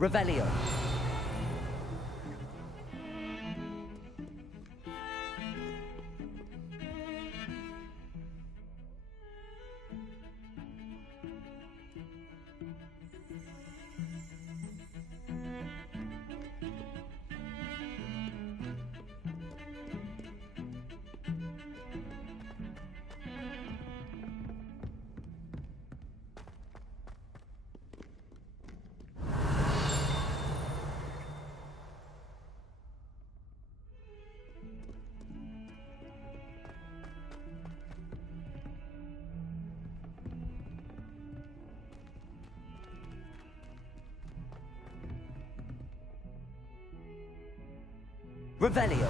Revelio. Revelio.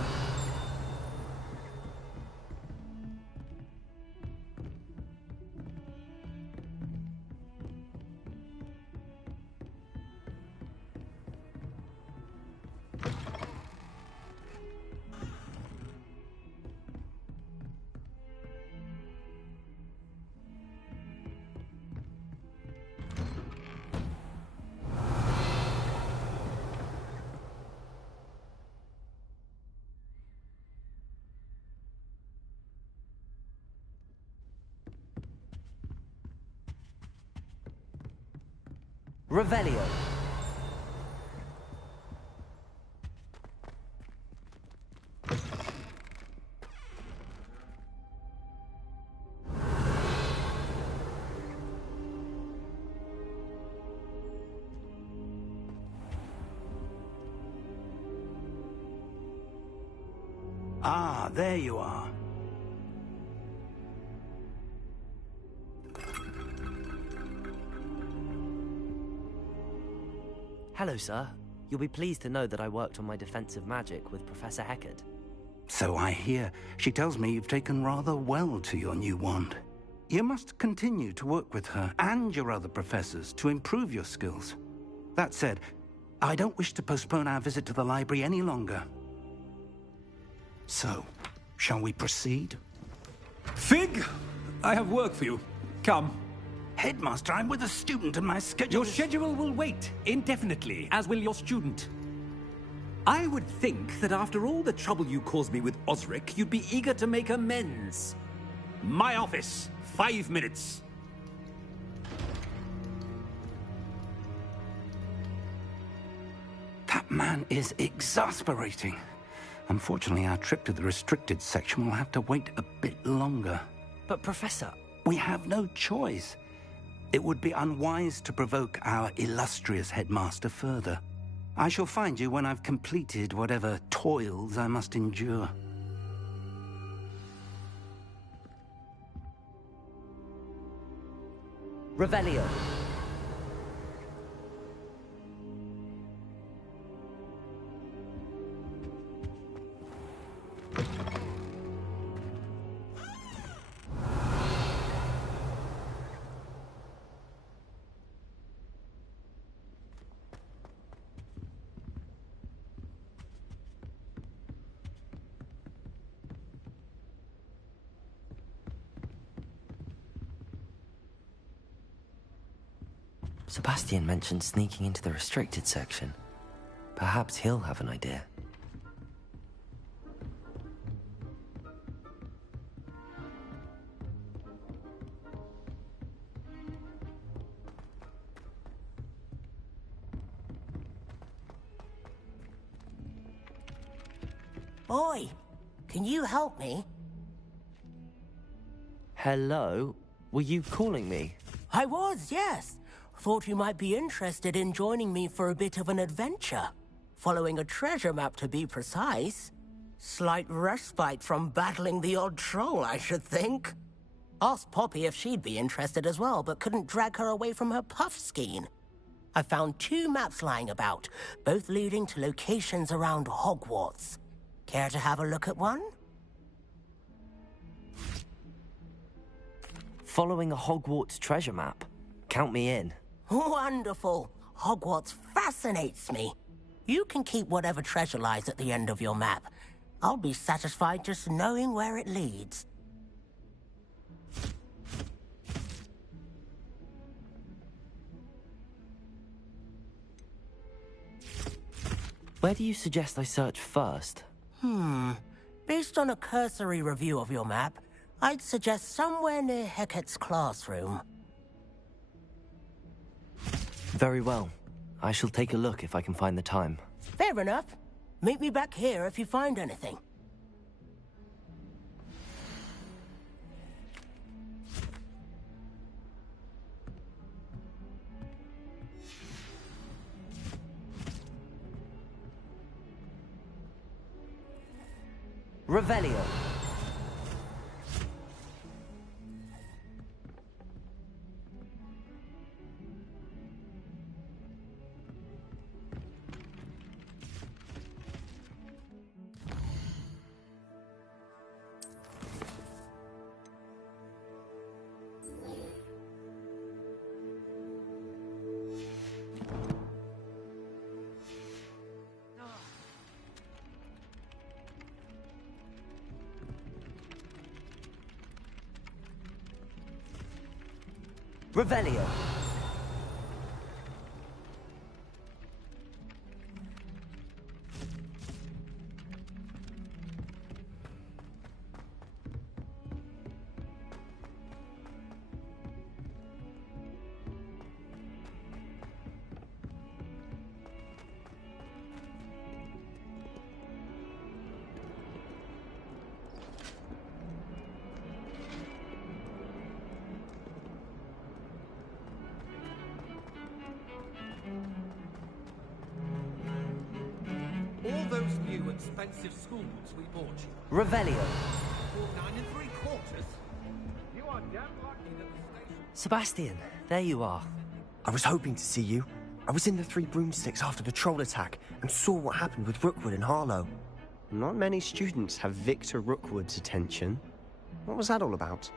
Revelio. Ah, there you are. Hello, sir. You'll be pleased to know that I worked on my defensive magic with Professor Heckard. So I hear. She tells me you've taken rather well to your new wand. You must continue to work with her and your other professors to improve your skills. That said, I don't wish to postpone our visit to the library any longer. So, shall we proceed? Fig, I have work for you. Come. Headmaster, I'm with a student and my schedule Your schedule will wait indefinitely, as will your student. I would think that after all the trouble you caused me with Osric, you'd be eager to make amends. My office, 5 minutes. That man is exasperating. Unfortunately, our trip to the restricted section will have to wait a bit longer. But, Professor... We have no choice. It would be unwise to provoke our illustrious headmaster further. I shall find you when I've completed whatever toils I must endure. Revelio. Sebastian mentioned sneaking into the restricted section. Perhaps he'll have an idea. Oi, can you help me? Hello? Were you calling me? I was, yes. Thought you might be interested in joining me for a bit of an adventure. Following a treasure map, to be precise. Slight respite from battling the odd troll, I should think. Asked Poppy if she'd be interested as well, but couldn't drag her away from her puff skein. I found 2 maps lying about, both leading to locations around Hogwarts. Care to have a look at one? Following a Hogwarts treasure map. Count me in. Wonderful. Hogwarts fascinates me. You can keep whatever treasure lies at the end of your map. I'll be satisfied just knowing where it leads. Where do you suggest I search first? Based on a cursory review of your map, I'd suggest somewhere near Hecat's classroom. Very well. I shall take a look if I can find the time. Fair enough. Meet me back here if you find anything. Revelio. Revelio. All those new expensive school books we bought you. Revelio. For 9 3/4. You are damn lucky that the station... Sebastian, there you are. I was hoping to see you. I was in the Three Broomsticks after the troll attack and saw what happened with Rookwood and Harlow. Not many students have Victor Rookwood's attention. What was that all about?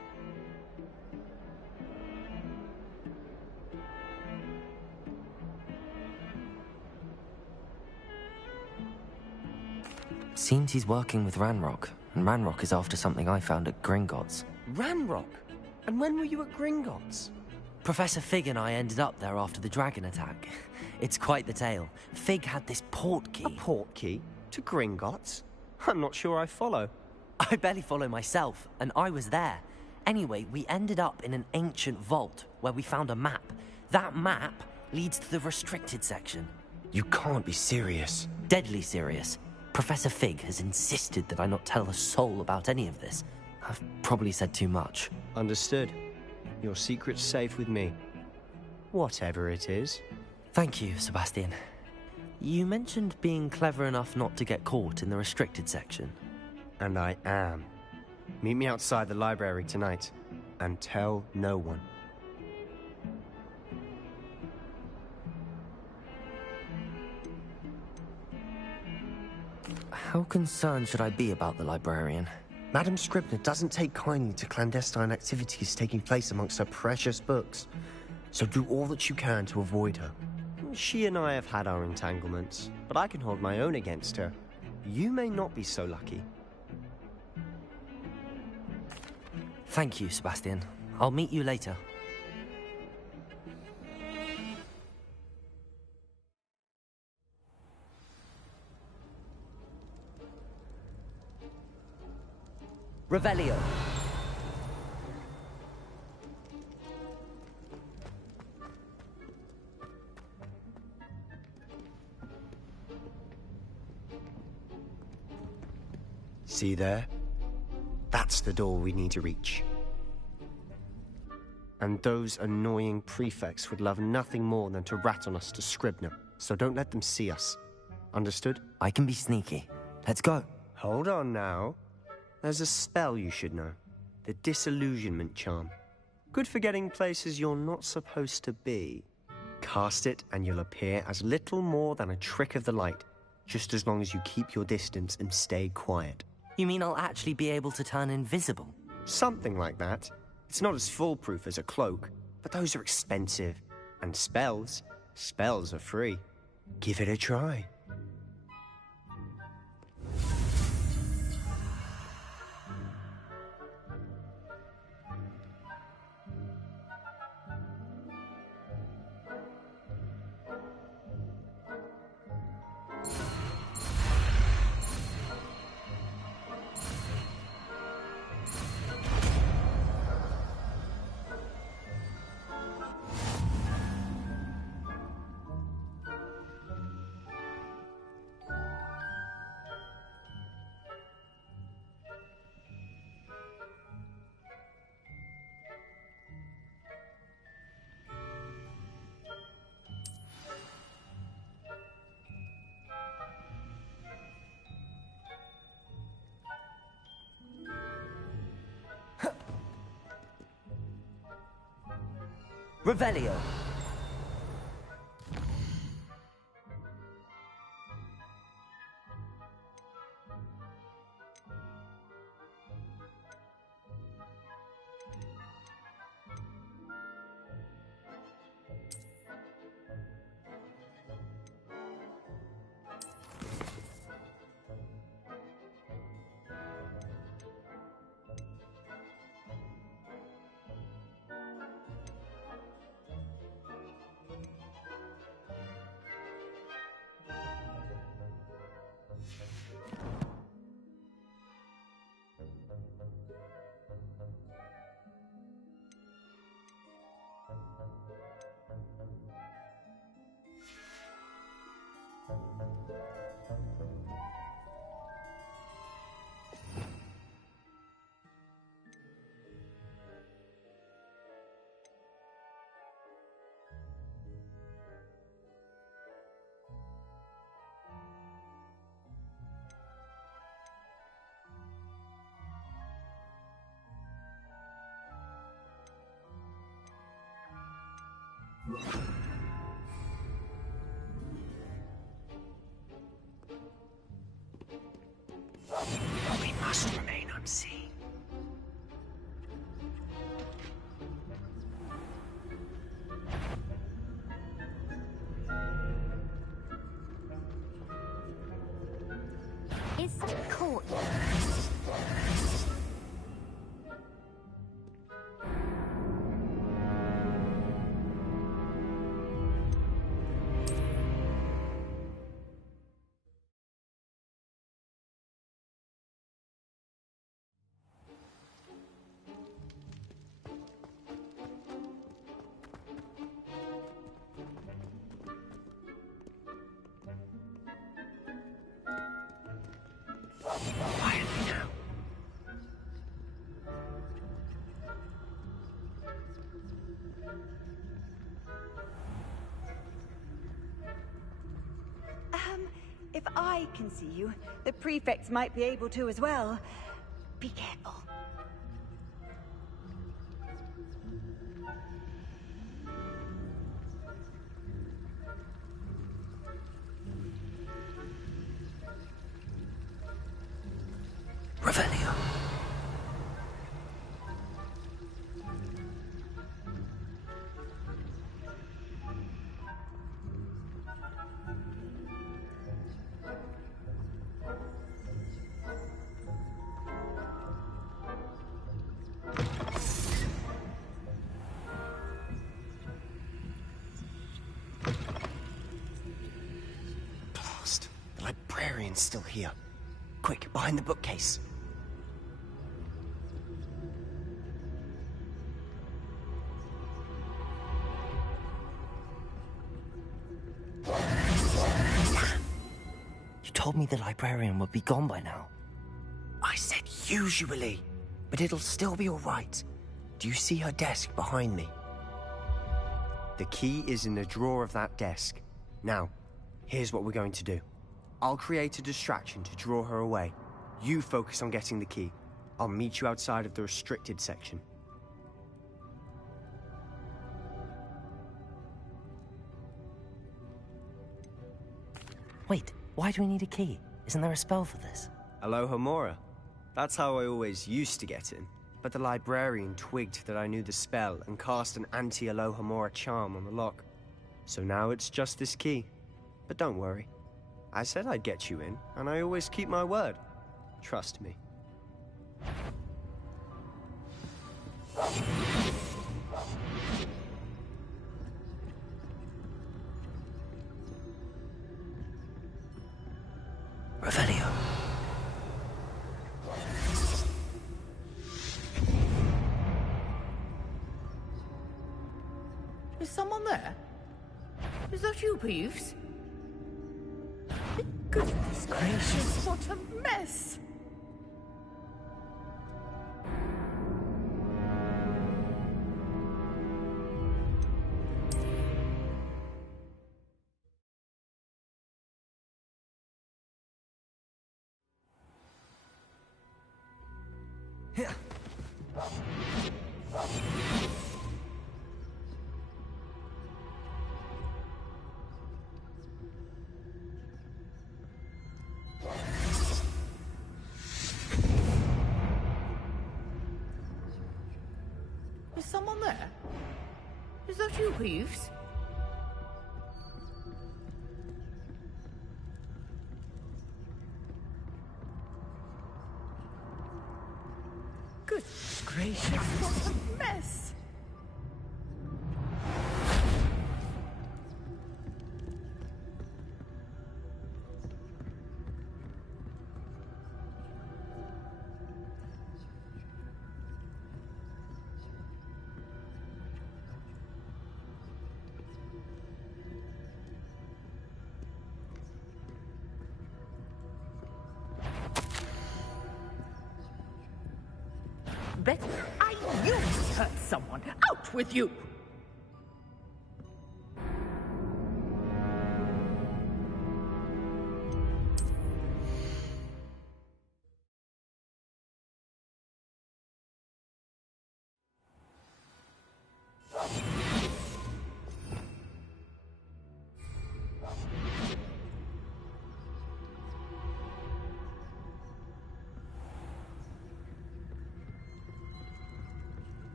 Seems he's working with Ranrock, and Ranrock is after something I found at Gringotts. Ranrock? And when were you at Gringotts? Professor Fig and I ended up there after the dragon attack. It's quite the tale. Fig had this port key. A port key? To Gringotts? I'm not sure I follow. I barely follow myself, and I was there. Anyway, we ended up in an ancient vault where we found a map. That map leads to the restricted section. You can't be serious. Deadly serious. Professor Fig has insisted that I not tell a soul about any of this. I've probably said too much. Understood. Your secret's safe with me. Whatever it is. Thank you, Sebastian. You mentioned being clever enough not to get caught in the restricted section. And I am. Meet me outside the library tonight, and tell no one. How concerned should I be about the librarian? Madam Scribner doesn't take kindly to clandestine activities taking place amongst her precious books, so do all that you can to avoid her. She and I have had our entanglements, but I can hold my own against her. You may not be so lucky. Thank you, Sebastian. I'll meet you later. Revelio. See there? That's the door we need to reach. And those annoying prefects would love nothing more than to rat on us to Scribner, so don't let them see us. Understood? I can be sneaky. Let's go. Hold on now. There's a spell you should know. The Disillusionment Charm. Good for getting places you're not supposed to be. Cast it and you'll appear as little more than a trick of the light, just as long as you keep your distance and stay quiet. You mean I'll actually be able to turn invisible? Something like that. It's not as foolproof as a cloak, but those are expensive. And spells are free. Give it a try. Revelio. We must remain unseen. Is the courtyard? Quietly now. If I can see you, the prefects might be able to as well. Be careful. Revelio. Blast. The librarian's still here. Quick, behind the bookcase. You told me the librarian would be gone by now. I said usually, but it'll still be all right. Do you see her desk behind me? The key is in the drawer of that desk. Now, here's what we're going to do. I'll create a distraction to draw her away. You focus on getting the key. I'll meet you outside of the restricted section. Wait, why do we need a key? Isn't there a spell for this? Alohomora. That's how I always used to get in. But the librarian twigged that I knew the spell and cast an anti-Alohomora charm on the lock. So now it's just this key. But don't worry. I said I'd get you in, and I always keep my word. Trust me. Revelio. Is someone there? Is that you, Peeves? Goodness gracious, what a mess! Peeves? Good gracious, what a mess! Better. I knew you hurt someone. Out with you!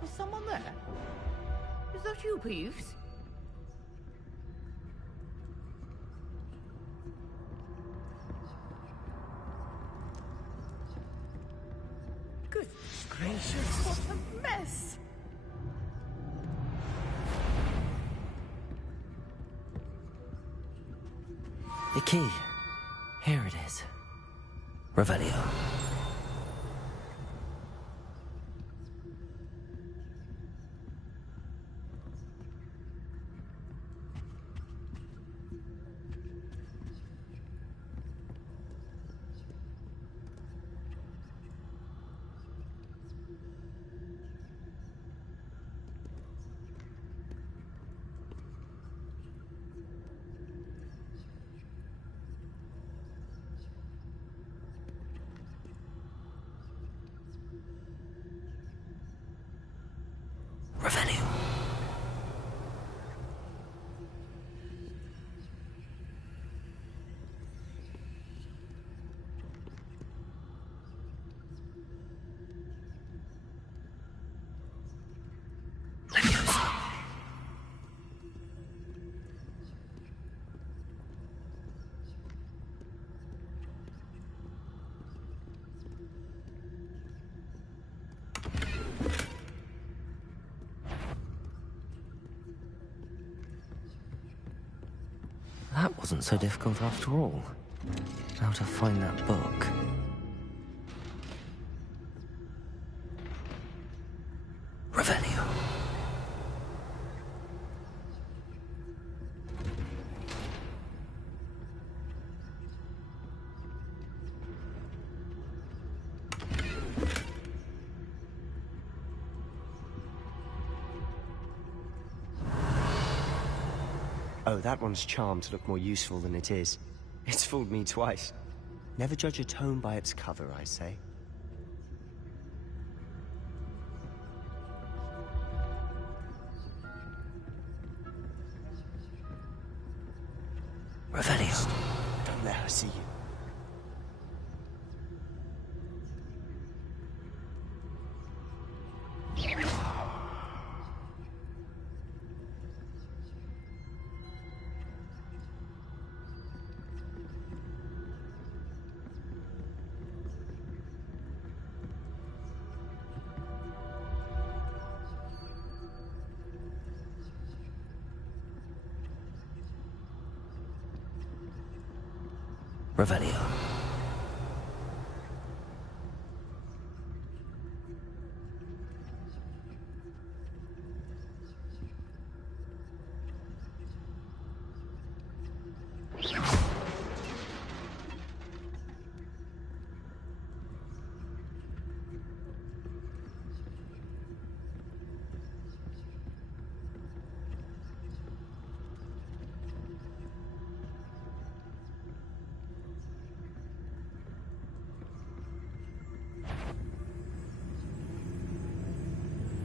Is someone there? Is that you, Peeves? Good gracious, what a mess! The key. Here it is. Revelio. Revelio. That wasn't so difficult after all. How to find that book. Revelio. Oh, that one's charmed to look more useful than it is. It's fooled me twice. Never judge a tome by its cover, I say. Revelio. Don't let her see you. Revelio.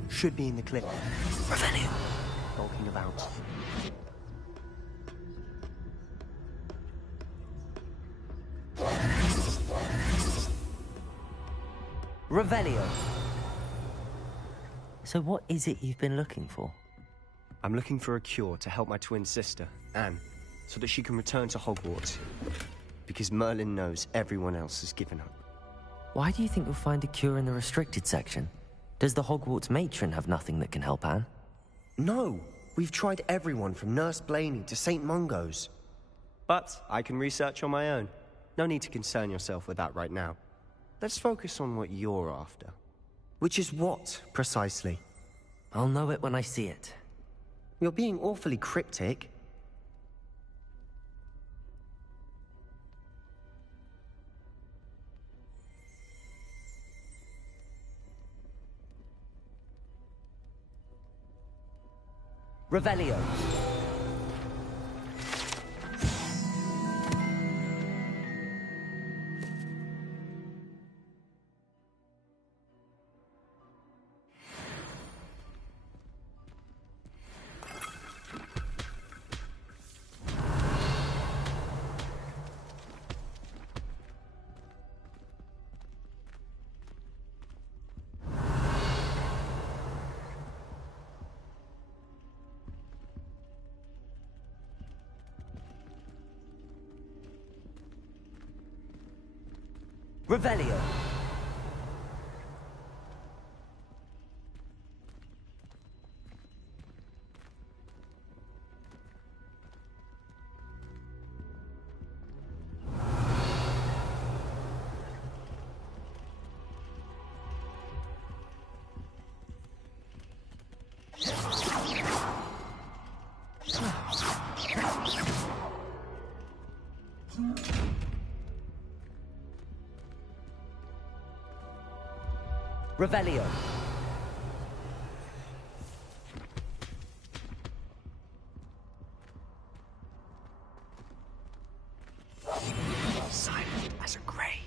Should be in the clip. Revelio. Bulking about. Revelio. So what is it you've been looking for? I'm looking for a cure to help my twin sister, Anne, so that she can return to Hogwarts. Because Merlin knows everyone else has given up. Why do you think you'll find a cure in the restricted section? Does the Hogwarts matron have nothing that can help Anne? No! We've tried everyone from Nurse Blaney to St. Mungo's. But I can research on my own. No need to concern yourself with that right now. Let's focus on what you're after. Which is what, precisely? I'll know it when I see it. You're being awfully cryptic. Revelio. Revelio. Revelio. Silent as a grave.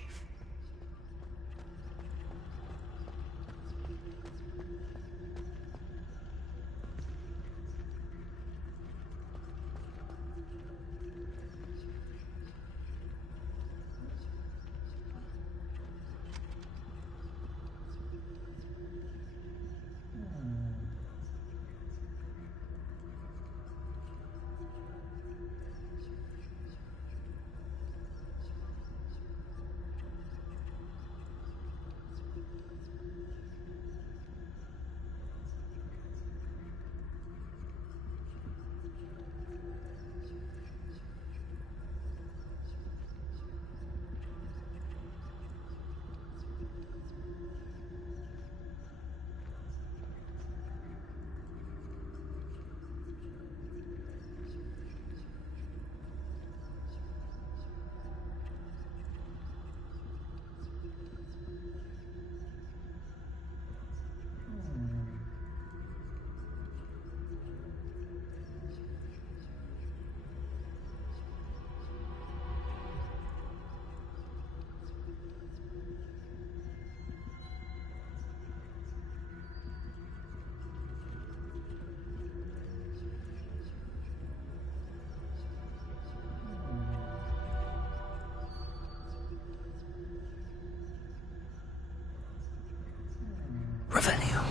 Revelio.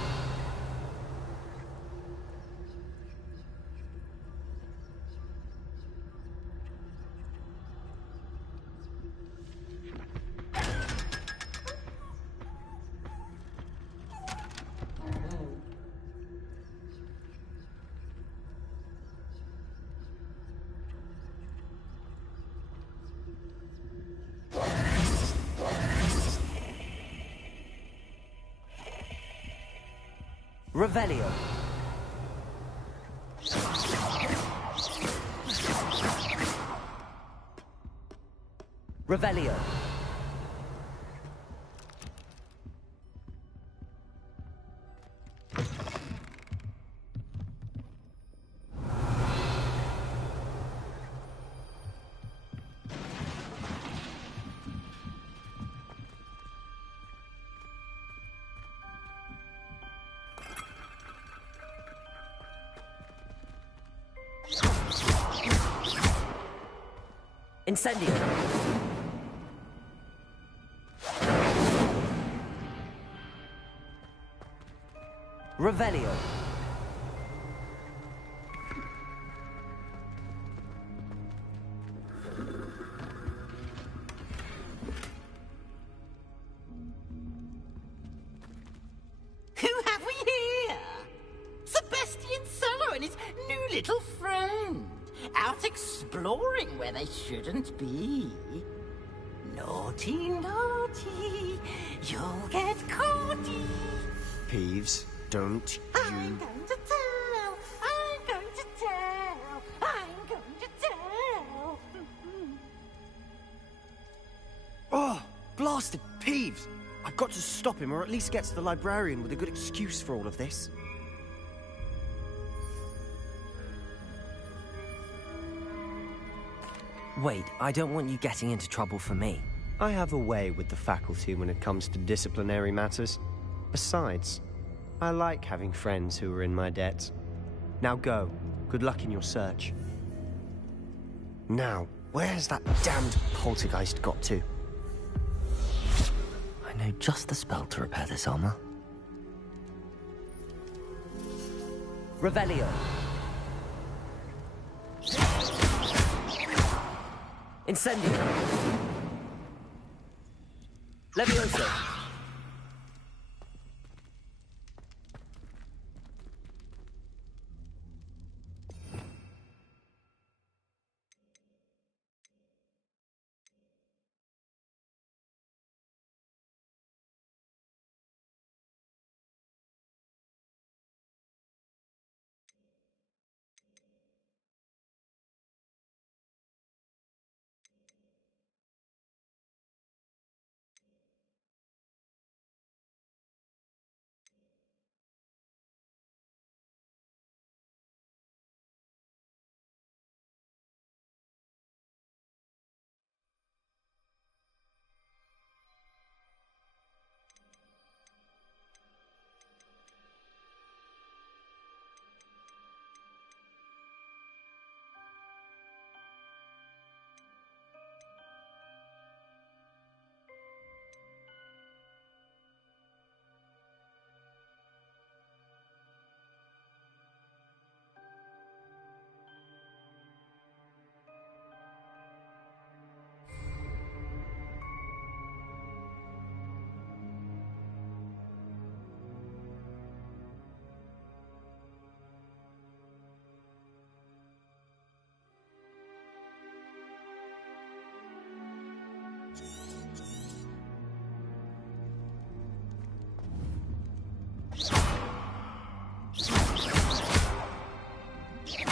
Revelio. Revelio. Incendio. Revelio. Who have we here? Sebastian Solo and his new little friend. Out exploring where they shouldn't be. Naughty, naughty, you'll get caughty. Peeves, don't I'm you... going to tell, I'm going to tell, I'm going to tell. Oh, blasted Peeves! I've got to stop him, or at least get to the librarian with a good excuse for all of this. Wait, I don't want you getting into trouble for me. I have a way with the faculty when it comes to disciplinary matters. Besides, I like having friends who are in my debt. Now go. Good luck in your search. Now, where's that damned poltergeist got to? I know just the spell to repair this armor. Revelio. Incendio. Levioso.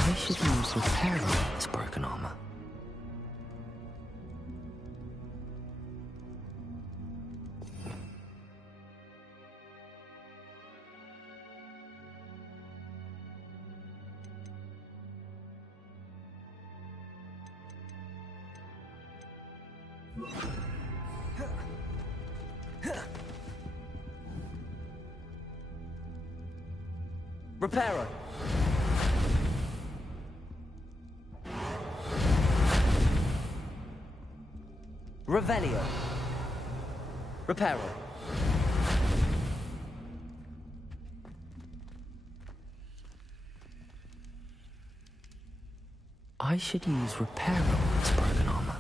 I should use repair on this broken armor. Reparo. Revelio. Reparo. I should use Reparo on this broken armor.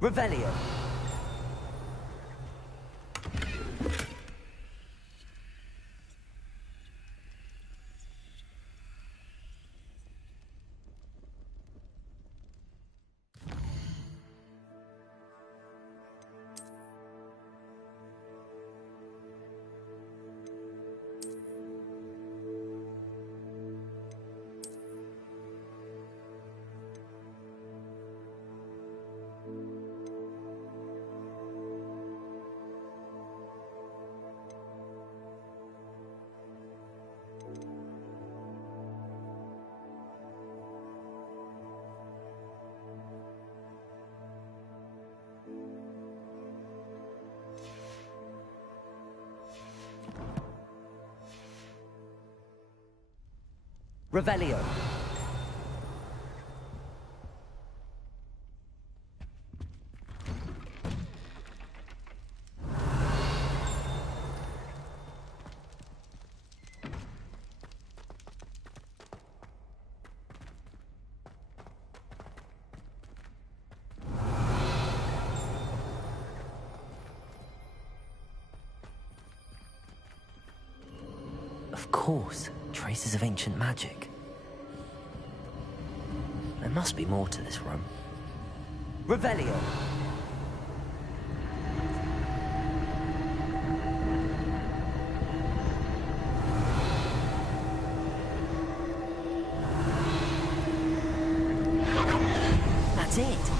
Revelio. Revelio. Of course, traces of ancient magic. There must be more to this room. Revelio! That's it!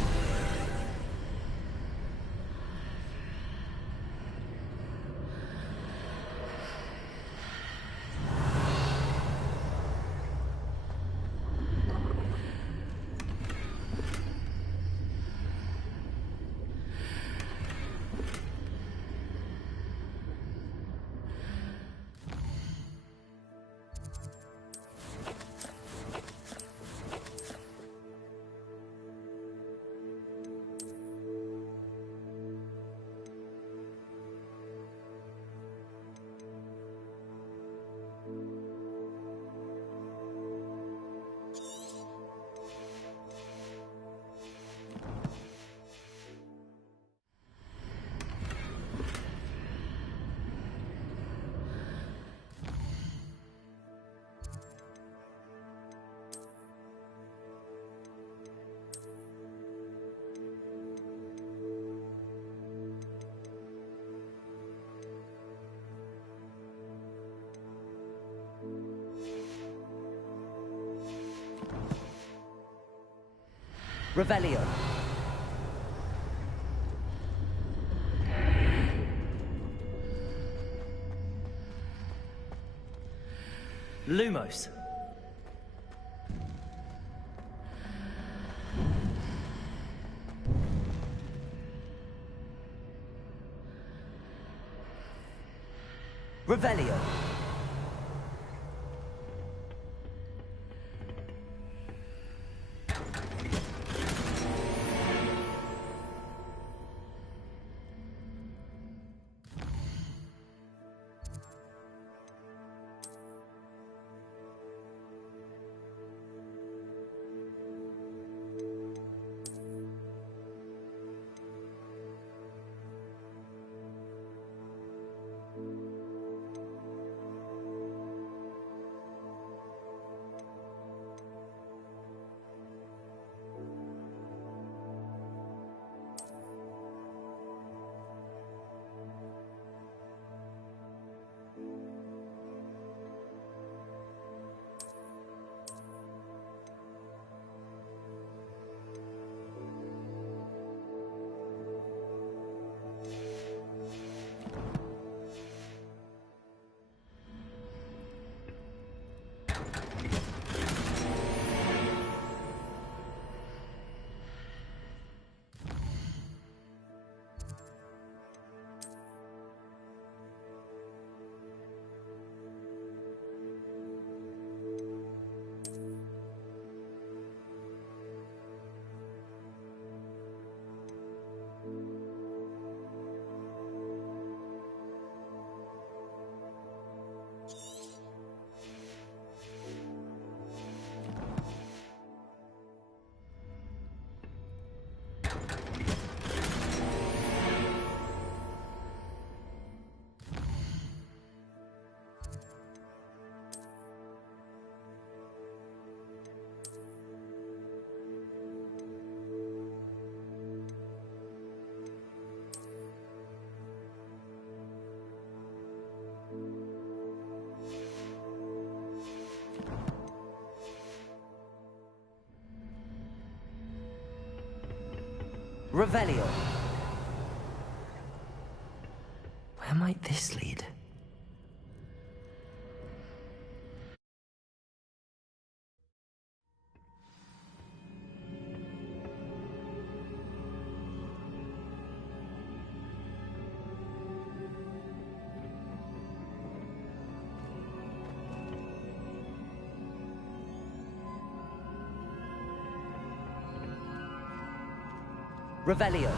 Revelio. Lumos. Revelio. Revelio. Where might this lead? Revelio.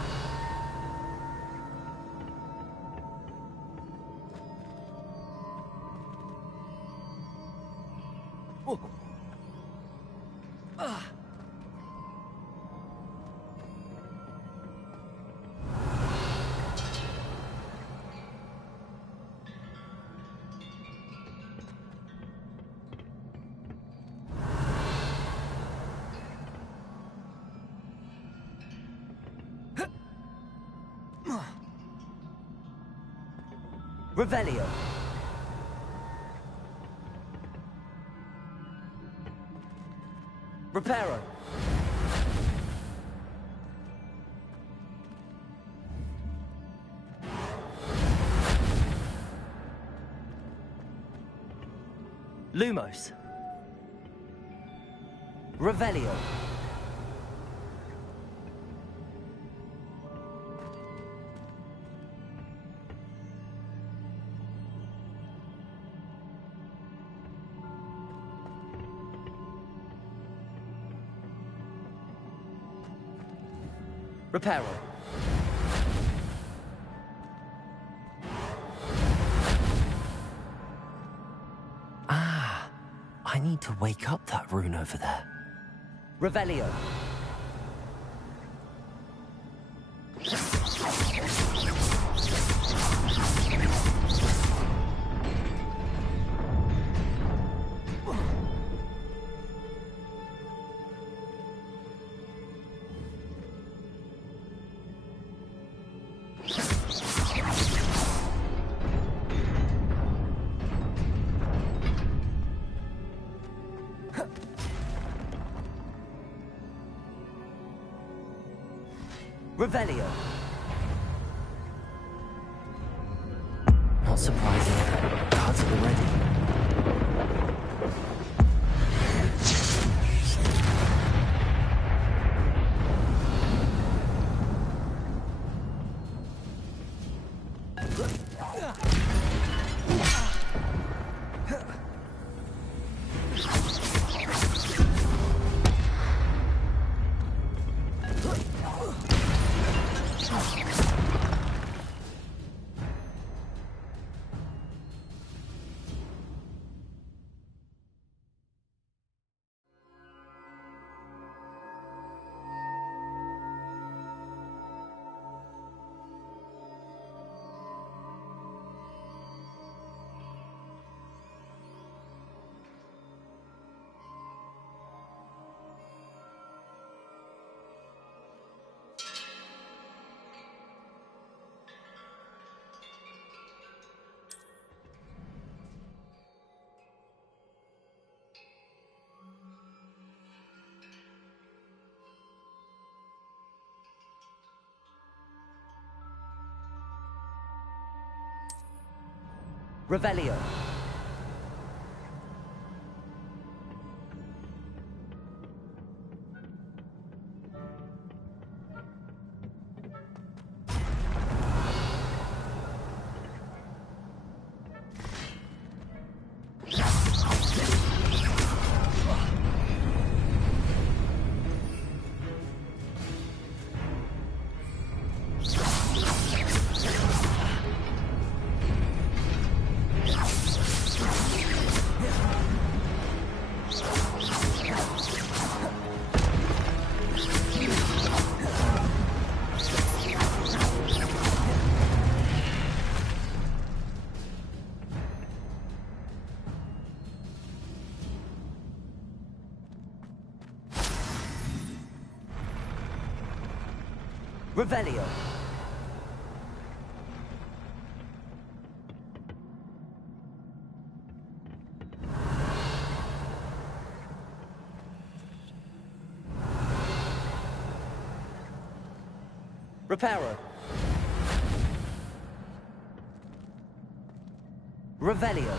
Revelio. Reparo. Lumos. Revelio. Reparo. Ah, I need to wake up that rune over there. Revelio. Revelio. Not surprising. Cards already. Revelio. Revelio. Reparo. Revelio.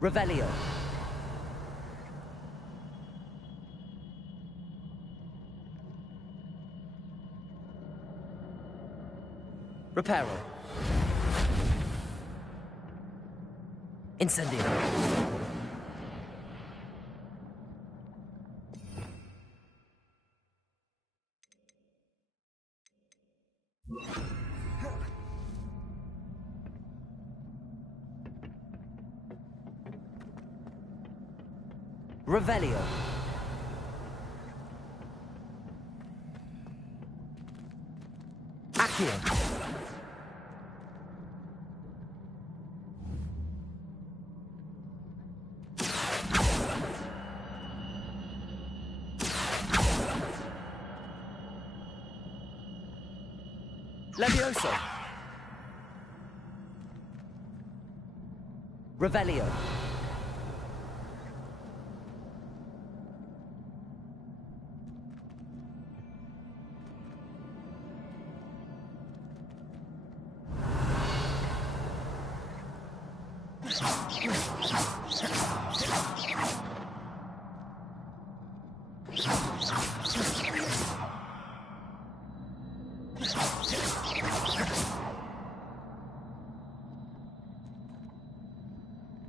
Revelio. Reparo. Incendio. Revelio. Accio. Levioso. Revelio.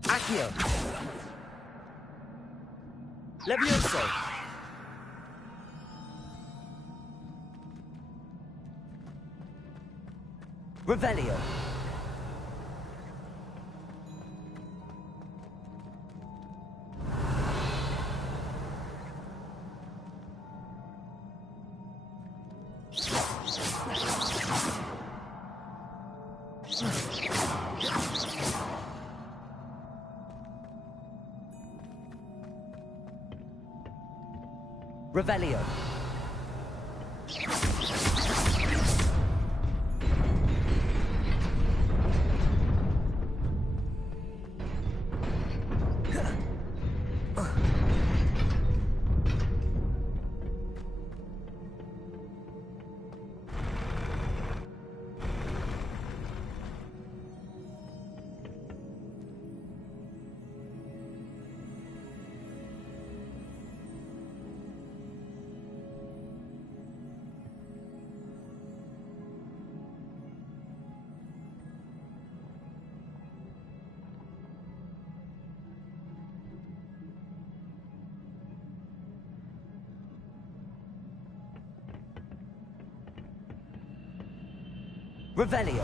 Accio. Levioso. Revelio. Revelio. Revelio.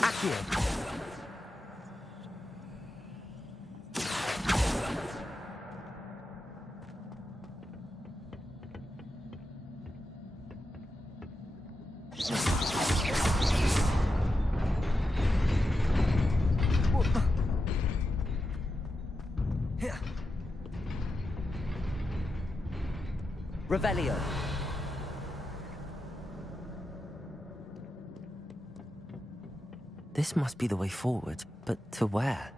Accio. Revelio. This must be the way forward, but to where?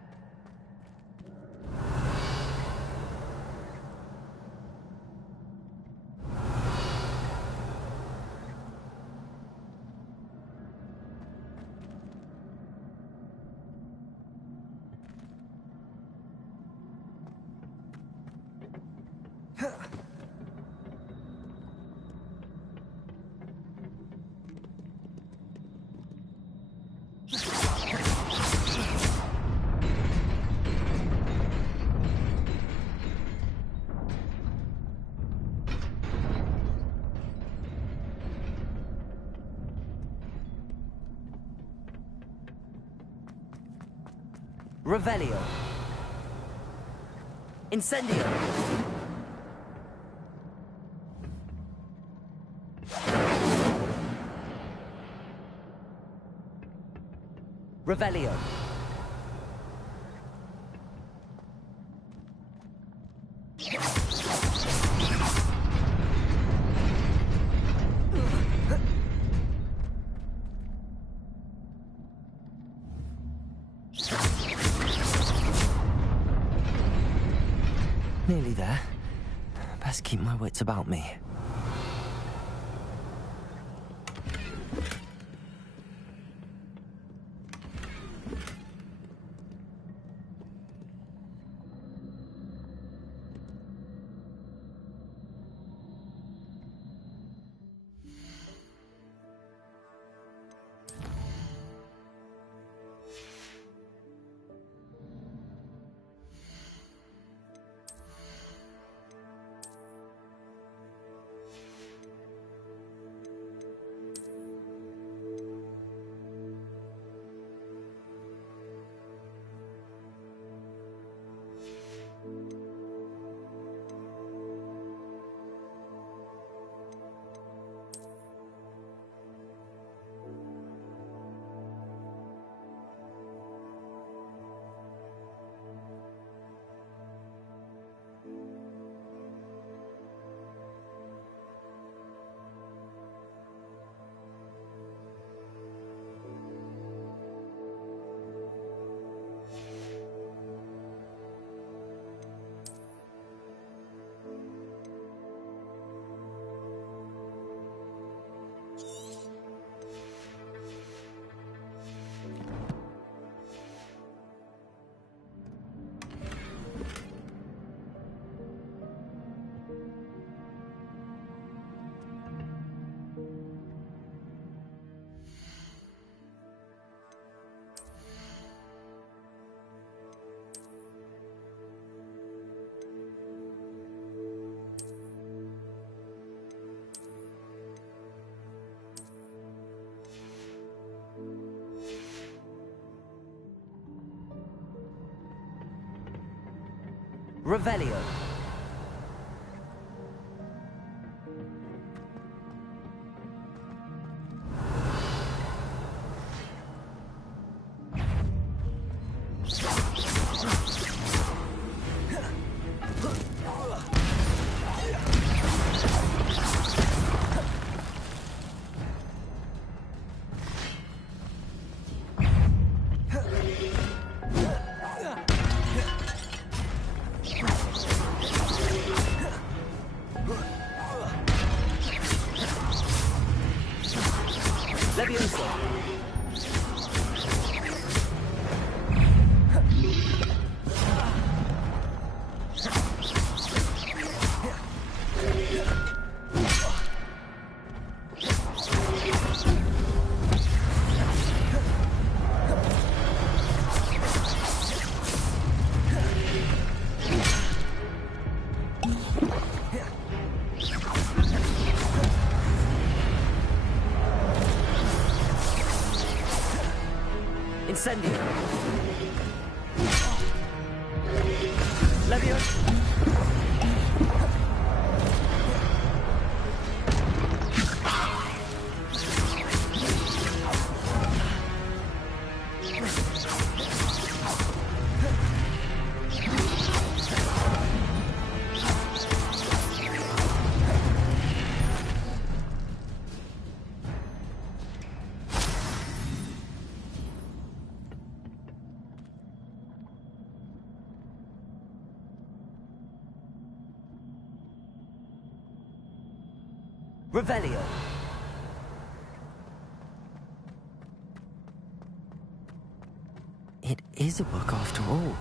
Revelio. Incendio. Revelio. Nearly there. Best keep my wits about me. Revelio. Incendio. Levio. Revelio. It is a book after all.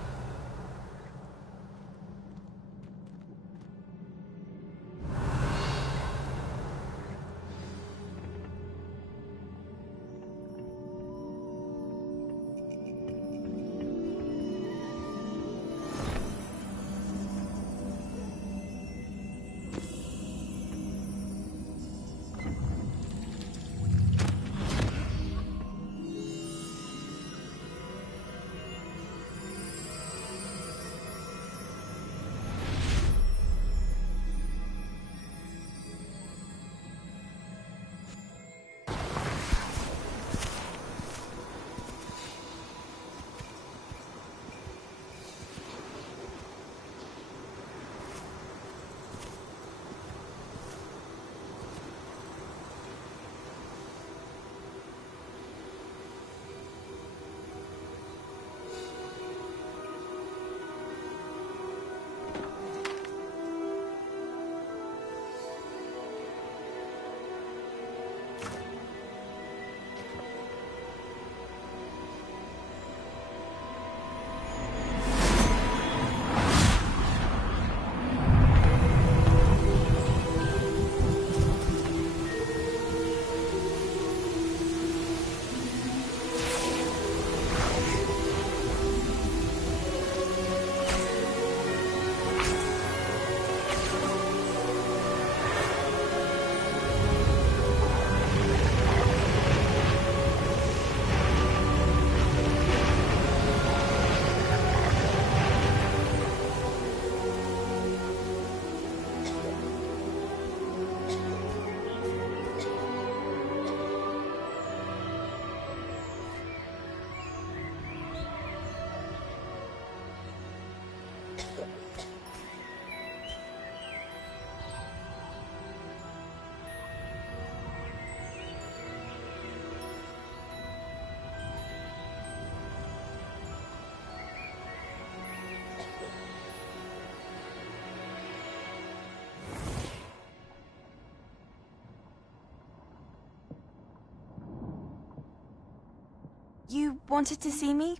You wanted to see me?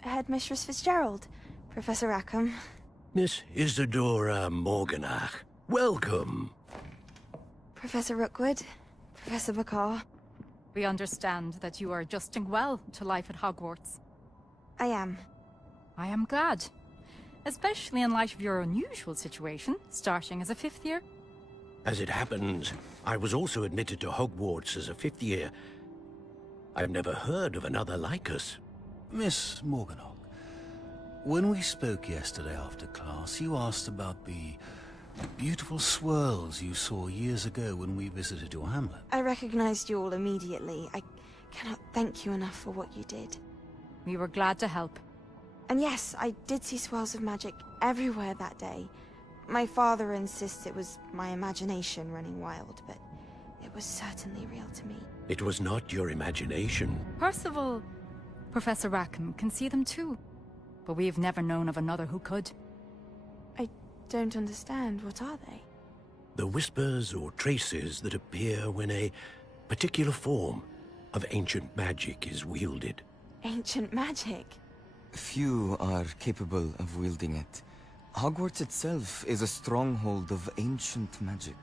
Headmistress Fitzgerald, Professor Rackham. Miss Isadora Morganach, welcome. Professor Rookwood, Professor Bakar. We understand that you are adjusting well to life at Hogwarts. I am. I am glad. Especially in light of your unusual situation, starting as a fifth year. As it happens, I was also admitted to Hogwarts as a fifth year. I've never heard of another like us. Miss Morganach, When we spoke yesterday after class, you asked about the beautiful swirls you saw years ago when we visited your hamlet. I recognized you all immediately. I cannot thank you enough for what you did. We were glad to help. And yes, I did see swirls of magic everywhere that day. My father insists it was my imagination running wild, but it was certainly real to me. It was not your imagination. Percival, Professor Rackham can see them too. But we've never known of another who could. I don't understand. What are they? The whispers or traces that appear when a particular form of ancient magic is wielded. Ancient magic? Few are capable of wielding it. Hogwarts itself is a stronghold of ancient magic.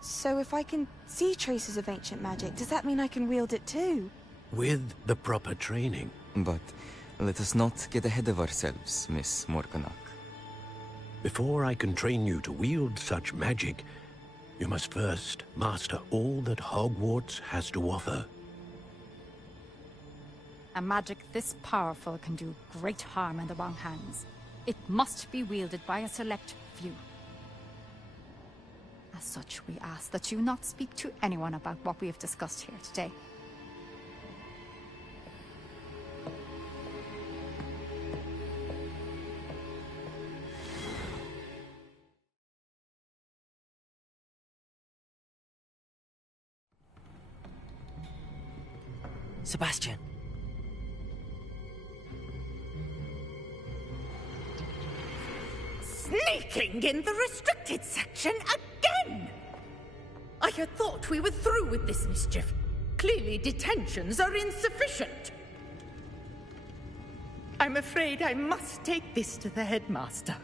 So if I can see traces of ancient magic, does that mean I can wield it too? With the proper training. But let us not get ahead of ourselves, Miss Morganach. Before I can train you to wield such magic, you must first master all that Hogwarts has to offer. A magic this powerful can do great harm in the wrong hands. It must be wielded by a select few. As such, we ask that you not speak to anyone about what we have discussed here today. Sebastian. Sneaking in the restricted section again! I had thought we were through with this mischief. Clearly detentions are insufficient. I'm afraid I must take this to the headmaster.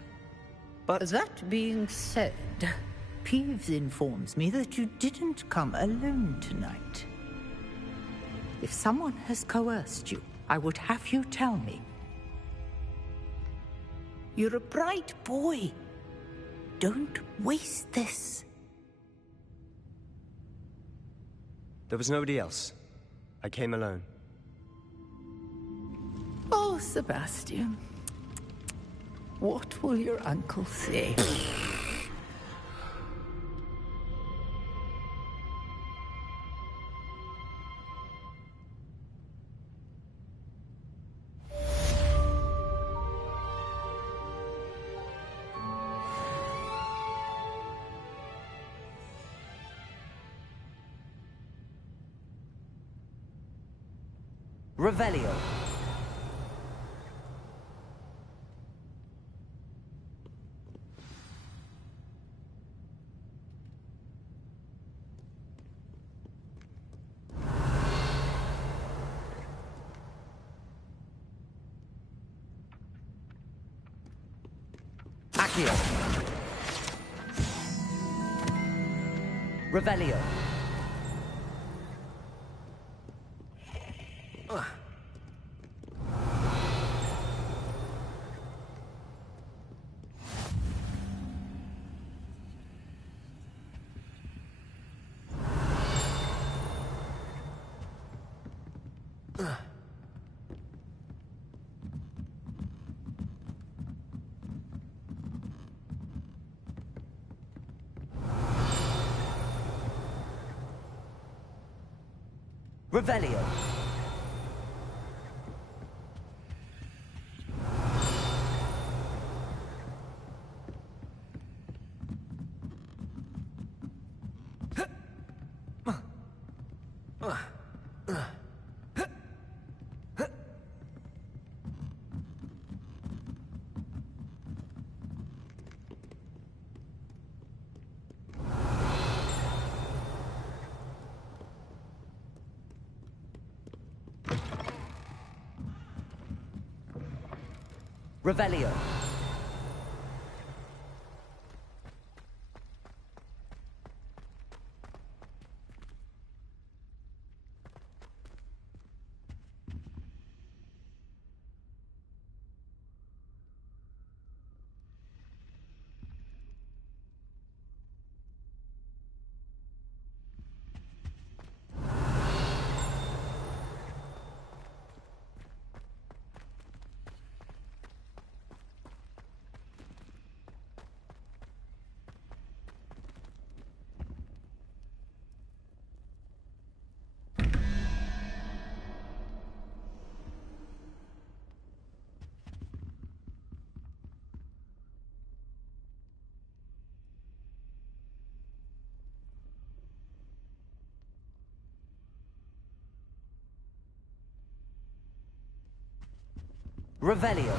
But that being said, Peeves informs me that you didn't come alone tonight. If someone has coerced you, I would have you tell me. You're a bright boy. Don't waste this. There was nobody else. I came alone. Oh, Sebastian. What will your uncle say? Revelio. Accio. Revelio. Revelio. Revelio. Revelio.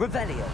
Revelio.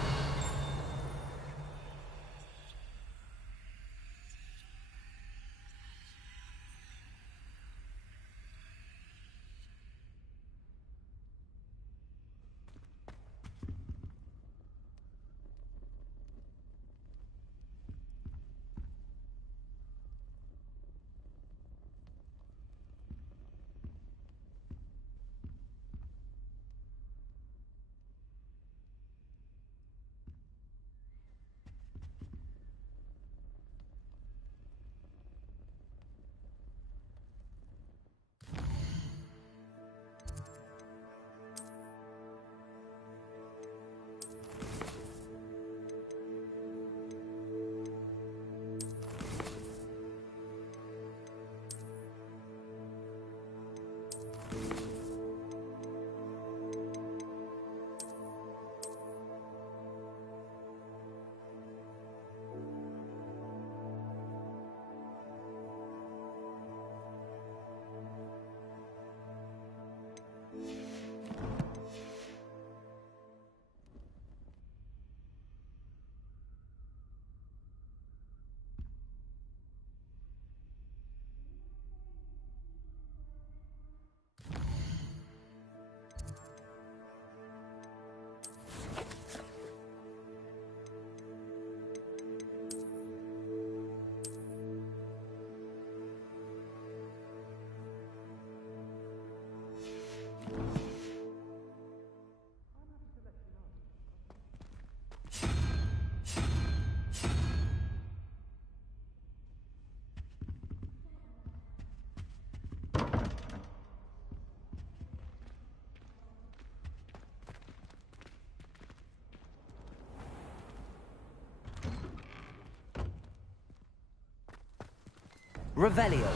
Revelio.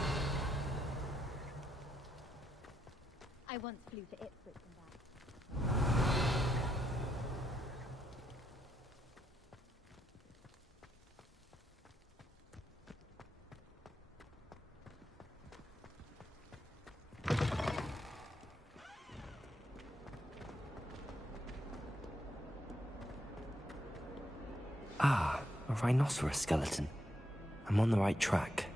I once flew to Ipswich and back. Ah, a rhinoceros skeleton. I'm on the right track.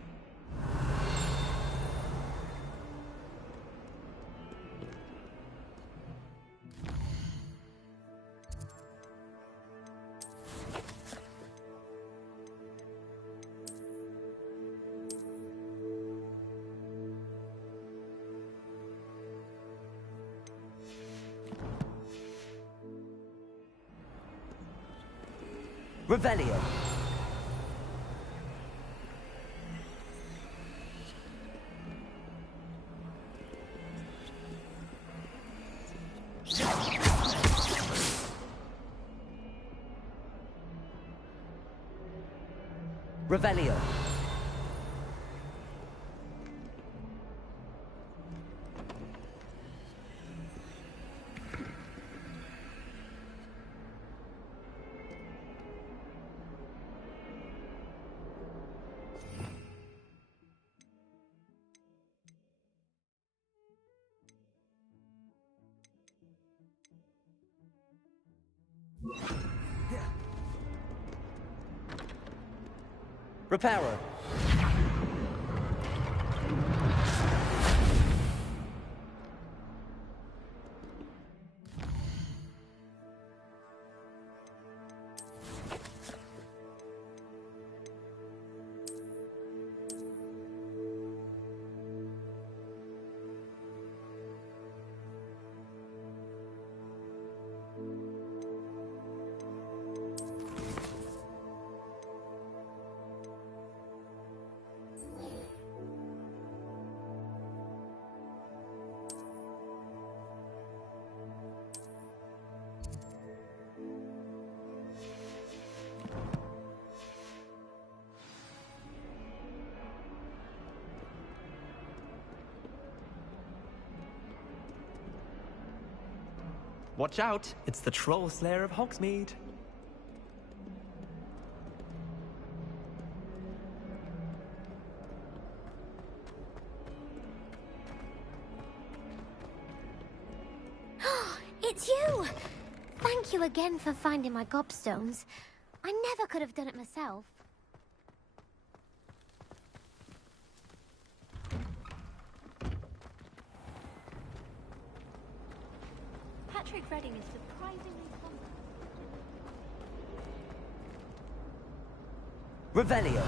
Revelio. Revelio. Reparo. Watch out! It's the Troll Slayer of Hogsmeade. It's you! Thank you again for finding my gobstones. I never could have done it myself. Patrick Redding is surprisingly humble. Revelio.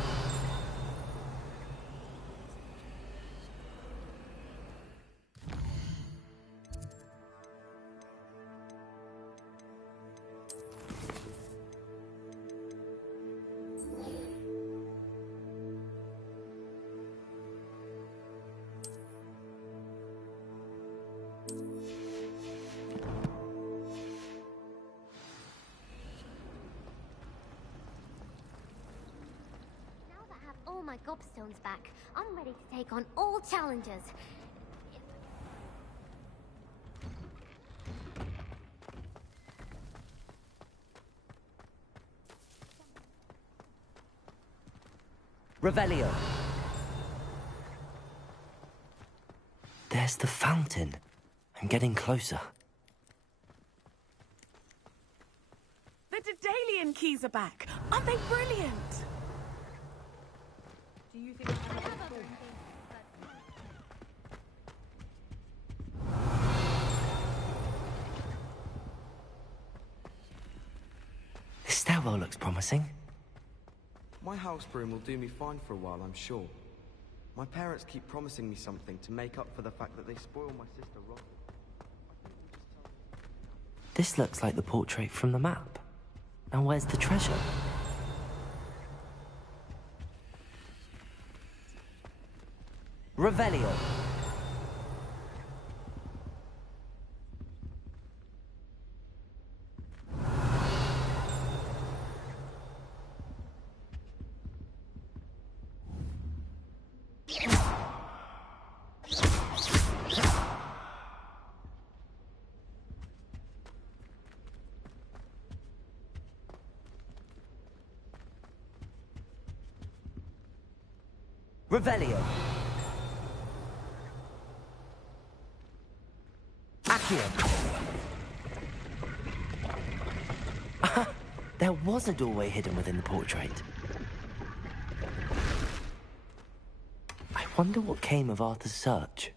All my gobstones back. I'm ready to take on all challenges. Revelio. There's the fountain. I'm getting closer. The Daedalian keys are back. Aren't they brilliant? Do you think This stairwell looks promising. My house broom will do me fine for a while, I'm sure. My parents keep promising me something to make up for the fact that they spoil my sister rotten. This looks like the portrait from the map. Now where's the treasure? Revelio. Revelio. There was a doorway hidden within the portrait. I wonder what came of Arthur's search.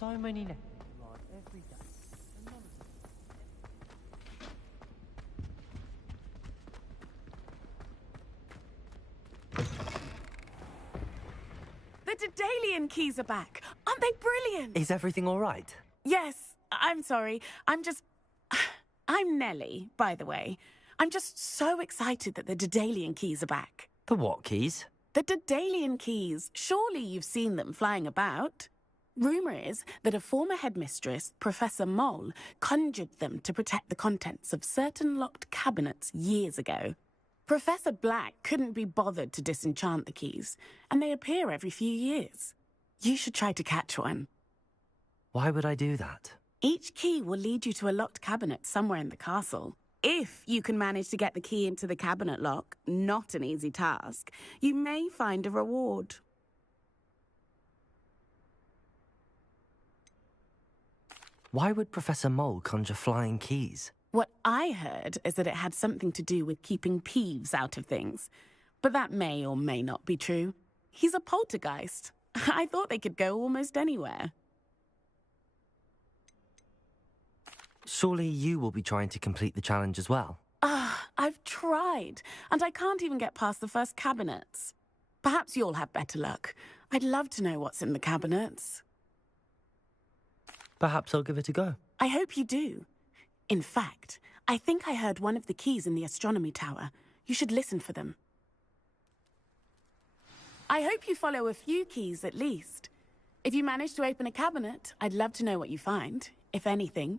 so many letters every day. The Daedalian keys are back. Aren't they brilliant? Is everything all right? Yes, I'm sorry. I'm Nellie, by the way. I'm just so excited that the Daedalian keys are back. The what keys? The Daedalian keys. Surely you've seen them flying about. Rumour is that a former headmistress, Professor Moll, conjured them to protect the contents of certain locked cabinets years ago. Professor Black couldn't be bothered to disenchant the keys, and they appear every few years. You should try to catch one. Why would I do that? Each key will lead you to a locked cabinet somewhere in the castle. If you can manage to get the key into the cabinet lock, not an easy task, you may find a reward. Why would Professor Mole conjure flying keys? What I heard is that it had something to do with keeping Peeves out of things. But that may or may not be true. He's a poltergeist. I thought they could go almost anywhere. Surely you will be trying to complete the challenge as well. I've tried, and I can't even get past the first cabinets. Perhaps you'll have better luck. I'd love to know what's in the cabinets. Perhaps I'll give it a go. I hope you do. In fact, I think I heard one of the keys in the astronomy tower. You should listen for them. I hope you follow a few keys at least. If you manage to open a cabinet, I'd love to know what you find, if anything.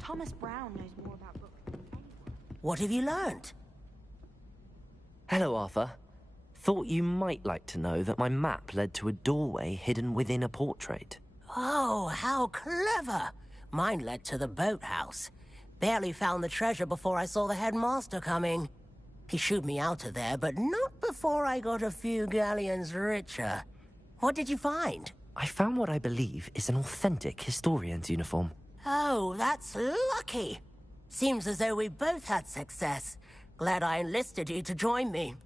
Thomas Brown knows more about books than anyone. What have you learned? Hello, Arthur. Thought you might like to know that my map led to a doorway hidden within a portrait. Oh, how clever! Mine led to the boathouse. Barely found the treasure before I saw the headmaster coming. He shooed me out of there, but not before I got a few galleons richer. What did you find? I found what I believe is an authentic historian's uniform. Oh, that's lucky. Seems as though we both had success. Glad I enlisted you to join me.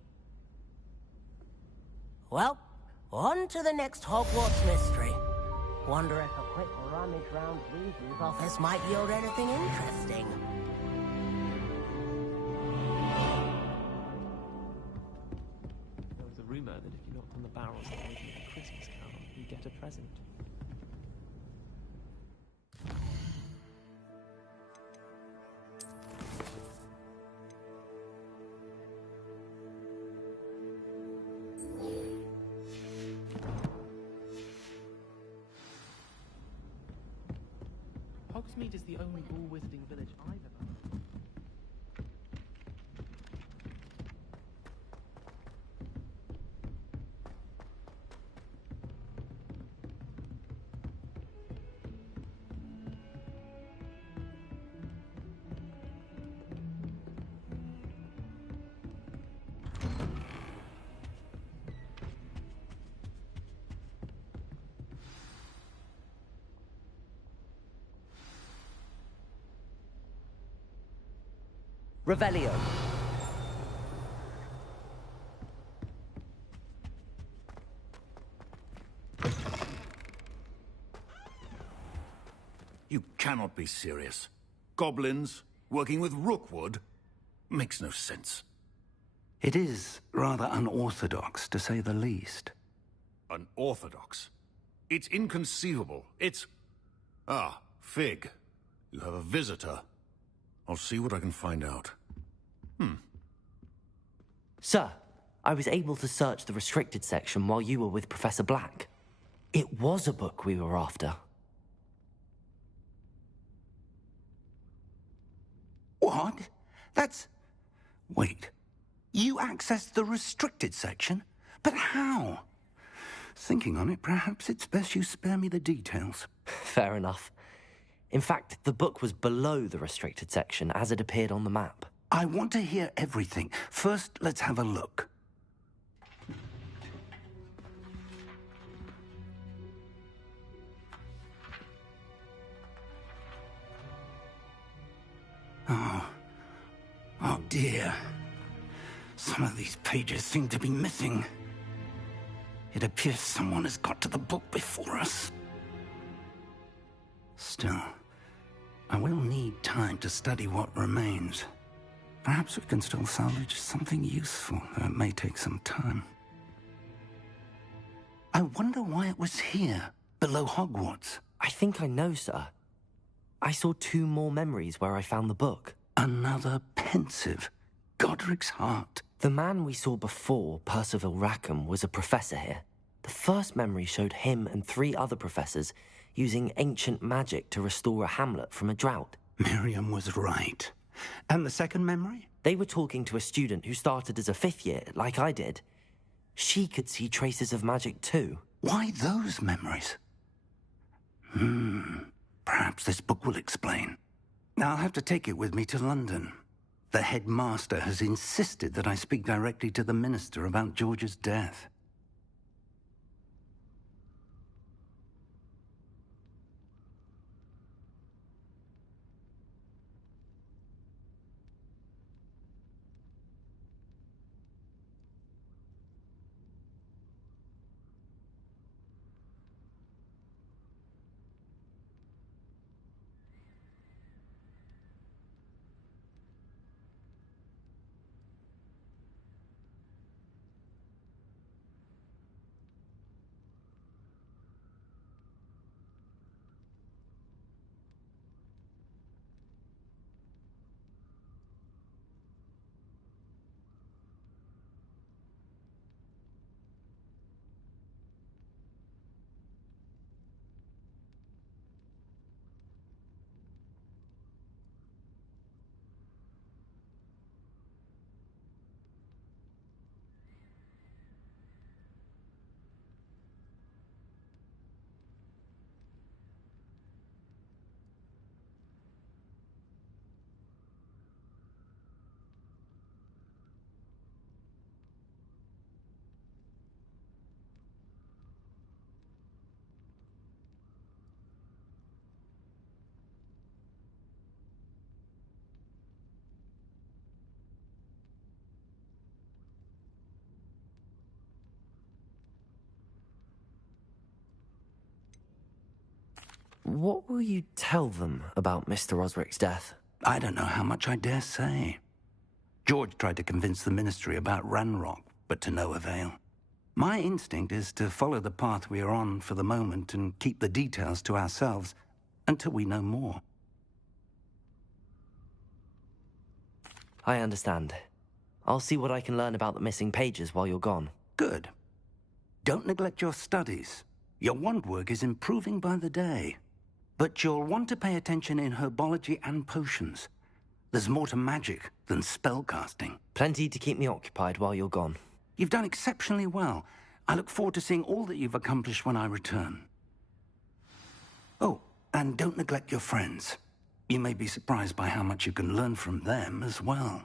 Well, on to the next Hogwarts mystery. Wonder if a quick rummage round Weasley's office might yield anything interesting. There was a rumor that if you knocked on the barrels of a Christmas carol, you'd get a present. Hogsmeade is the only ball-wizarding village I've ever heard of. Revelio. You cannot be serious. Goblins working with Rookwood makes no sense. It is rather unorthodox, to say the least. Unorthodox? It's inconceivable. It's... Ah, Fig. You have a visitor. I'll see what I can find out. Sir, I was able to search the restricted section while you were with Professor Black. It was a book we were after. What? That's... Wait. You accessed the restricted section? But how? Thinking on it, perhaps it's best you spare me the details. Fair enough. In fact, the book was below the restricted section as it appeared on the map. I want to hear everything. First, let's have a look. Oh dear. Some of these pages seem to be missing. It appears someone has got to the book before us. Still, I will need time to study what remains. Perhaps we can still salvage something useful, though it may take some time. I wonder why it was here, below Hogwarts. I think I know, sir. I saw 2 more memories where I found the book. Another pensive. Godric's heart. The man we saw before, Percival Rackham, was a professor here. The first memory showed him and 3 other professors using ancient magic to restore a hamlet from a drought. Miriam was right. And the second memory? They were talking to a student who started as a 5th year, like I did. She could see traces of magic too. Why those memories? Perhaps this book will explain. I'll have to take it with me to London. The headmaster has insisted that I speak directly to the minister about George's death. What will you tell them about Mr. Osric's death? I don't know how much I dare say. George tried to convince the ministry about Ranrock, but to no avail. My instinct is to follow the path we are on for the moment and keep the details to ourselves until we know more. I understand. I'll see what I can learn about the missing pages while you're gone. Good. Don't neglect your studies. Your wand work is improving by the day. But you'll want to pay attention in herbology and potions. There's more to magic than spellcasting. Plenty to keep me occupied while you're gone. You've done exceptionally well. I look forward to seeing all that you've accomplished when I return. Oh, and don't neglect your friends. You may be surprised by how much you can learn from them as well.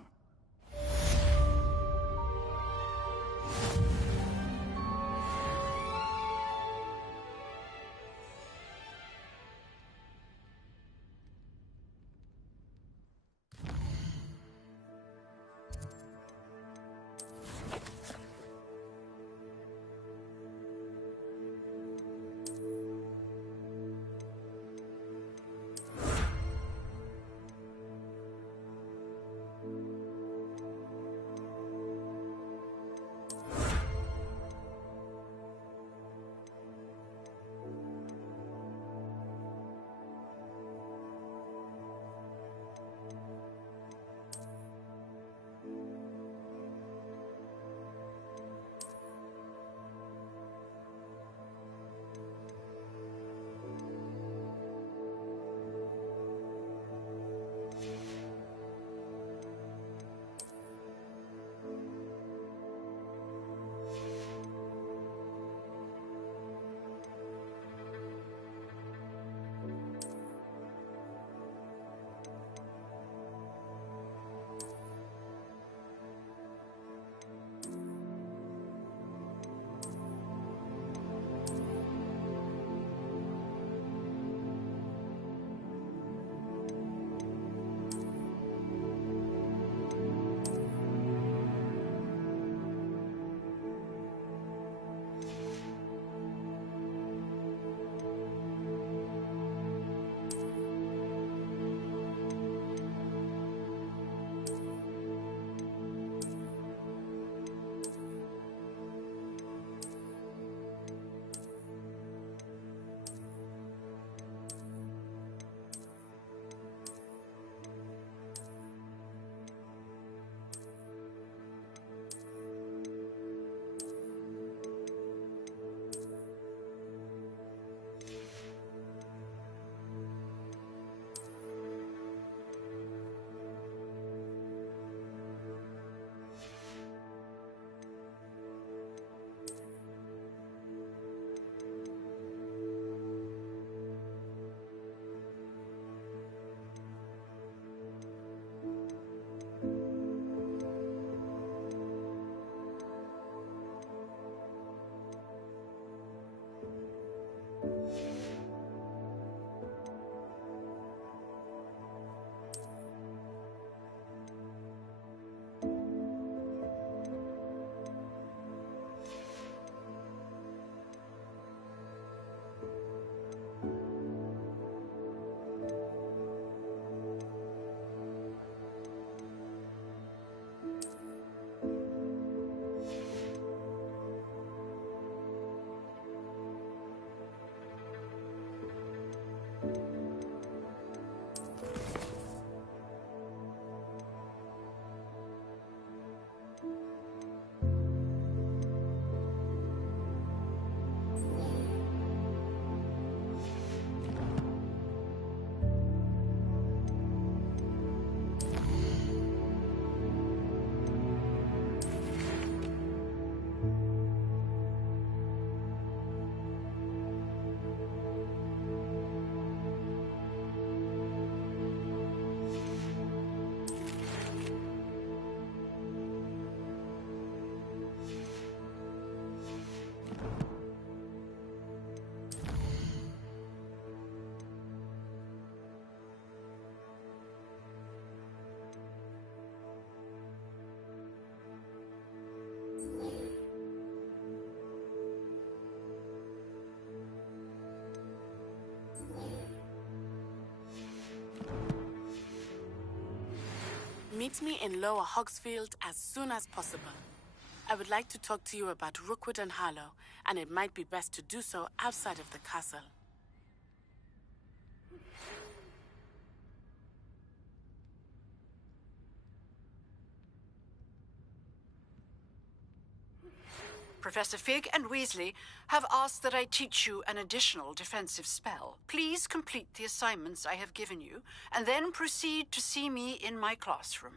Meet me in Lower Hogsfield as soon as possible. I would like to talk to you about Rookwood and Harlow, and it might be best to do so outside of the castle. Professor Fig and Weasley have asked that I teach you an additional defensive spell. Please complete the assignments I have given you, and then proceed to see me in my classroom.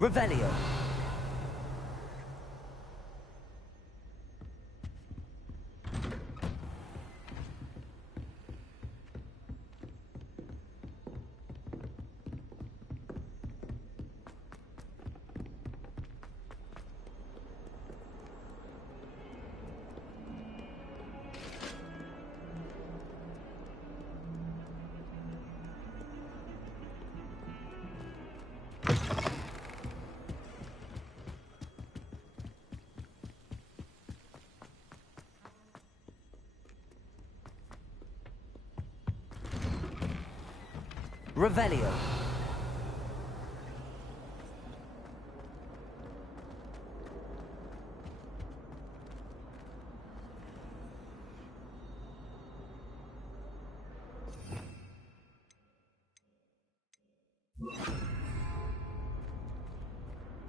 Revelio. Revelio.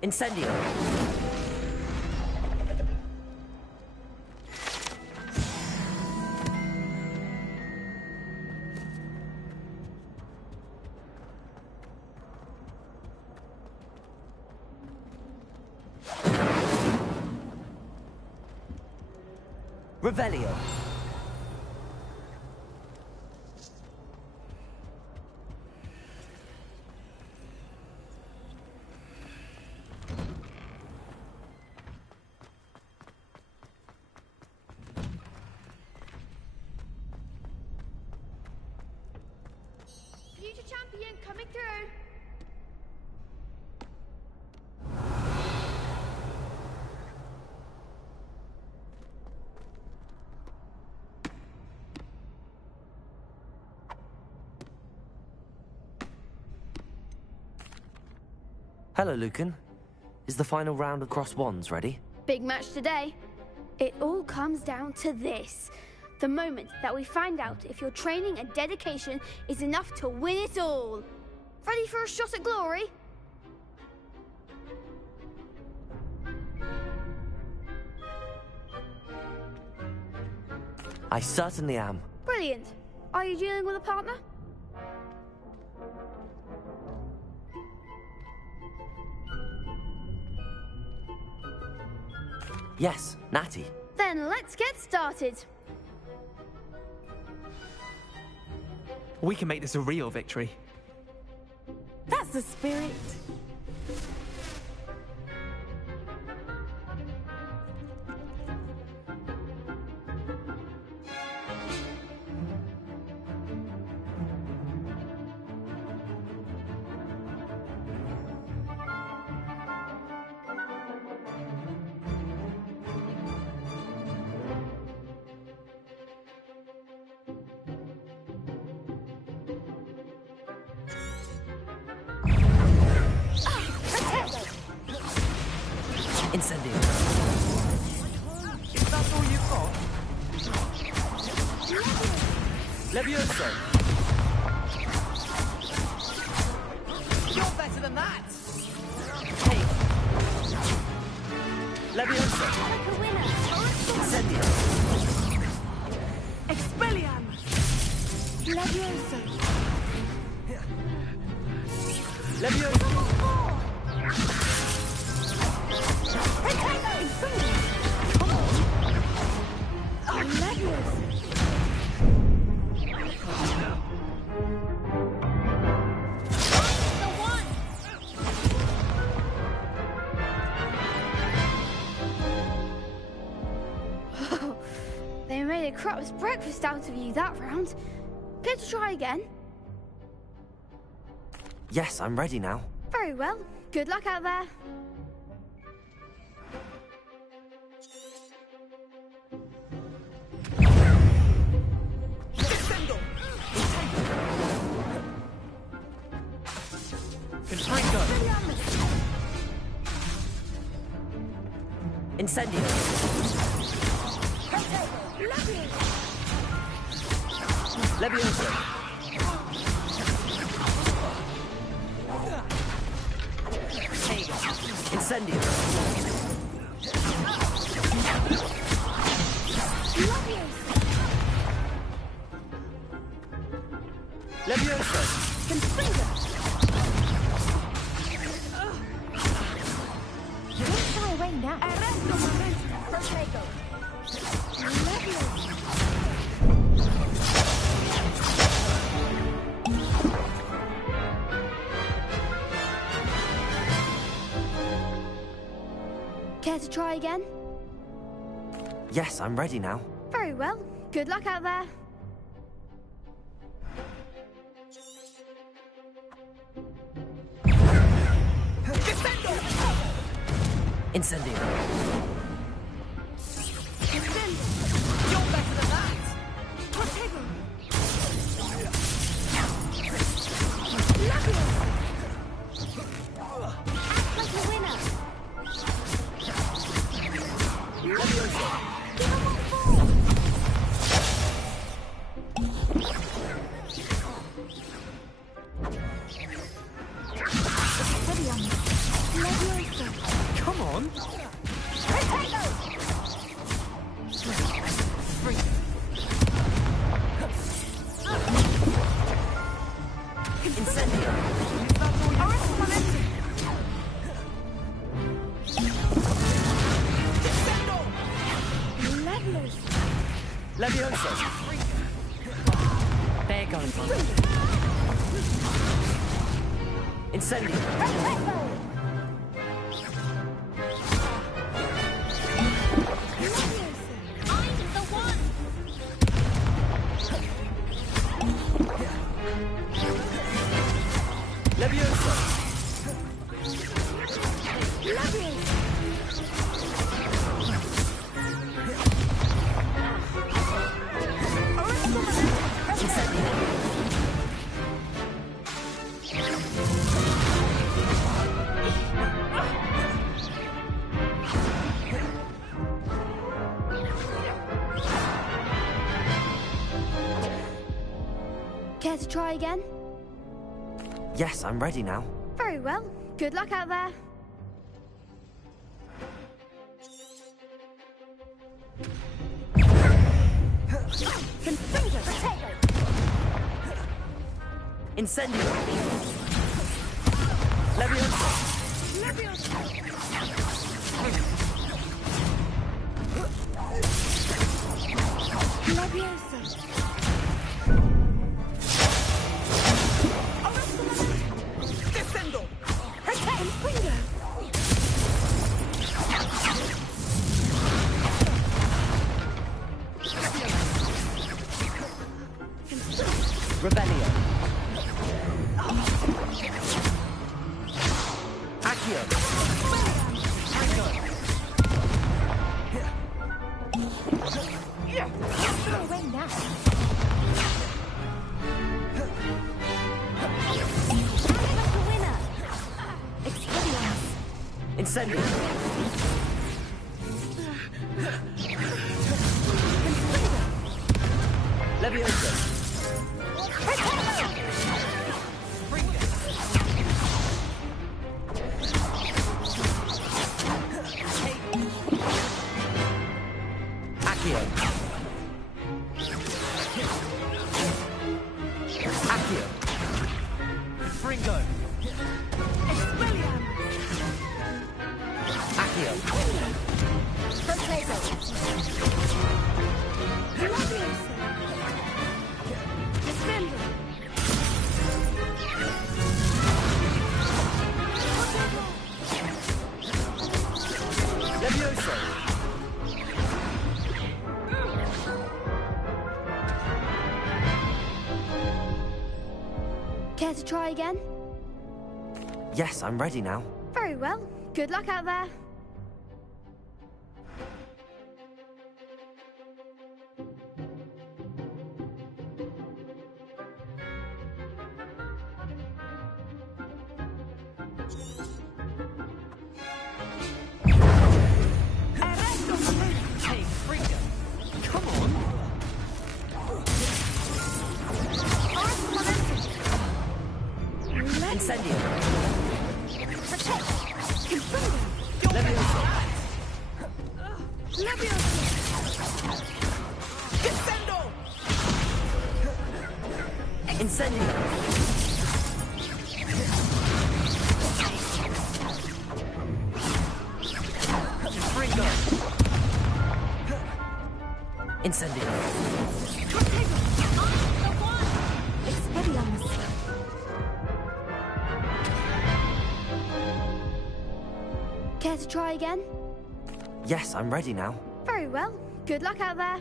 Incendio. Revelio. Future champion coming through. Hello, Lucan. Is the final round across wands ready? Big match today. It all comes down to this. The moment that we find out if your training and dedication is enough to win it all. Ready for a shot at glory? I certainly am. Brilliant. Are you dealing with a partner? Yes, Natty. Then let's get started. We can make this a real victory. That's the spirit. Incendio. Is that all you've got? Levioso. You're better than that! Hey. Levioso. Incendio. Expelliarmus! Levioso! Levioso. They made a crap's breakfast out of you that round. Care to try again? Yes, I'm ready now. Very well. Good luck out there. Incendio. Levioso. Incendio. Levioso. Don't fly away now. Care to try again? Yes, I'm ready now. Very well. Good luck out there. Incendio. You're better than that! Protego! Act like a winner. Levioso. Give him one ball. Come on. Incendio. Levioso. They're going for it. Incendio. Levioso. Care to try again? Yes, I'm ready now. Very well. Good luck out there. Incendio. Levioso. Descendo! Rebellion. Accio. Throw away now. Act like a winner. Expelliarmus. Incendio. Leviosa! Accio! Accio! Fringo! Accio! Potato! Leviosa! Care to try again? Yes, I'm ready now. Very well. Good luck out there. Hey, Fringo! Come on! Incendio! Leviosa! Incendio! Fringo! Incendio! Expelliarmus. Care to try again? Yes, I'm ready now. Very well. Good luck out there.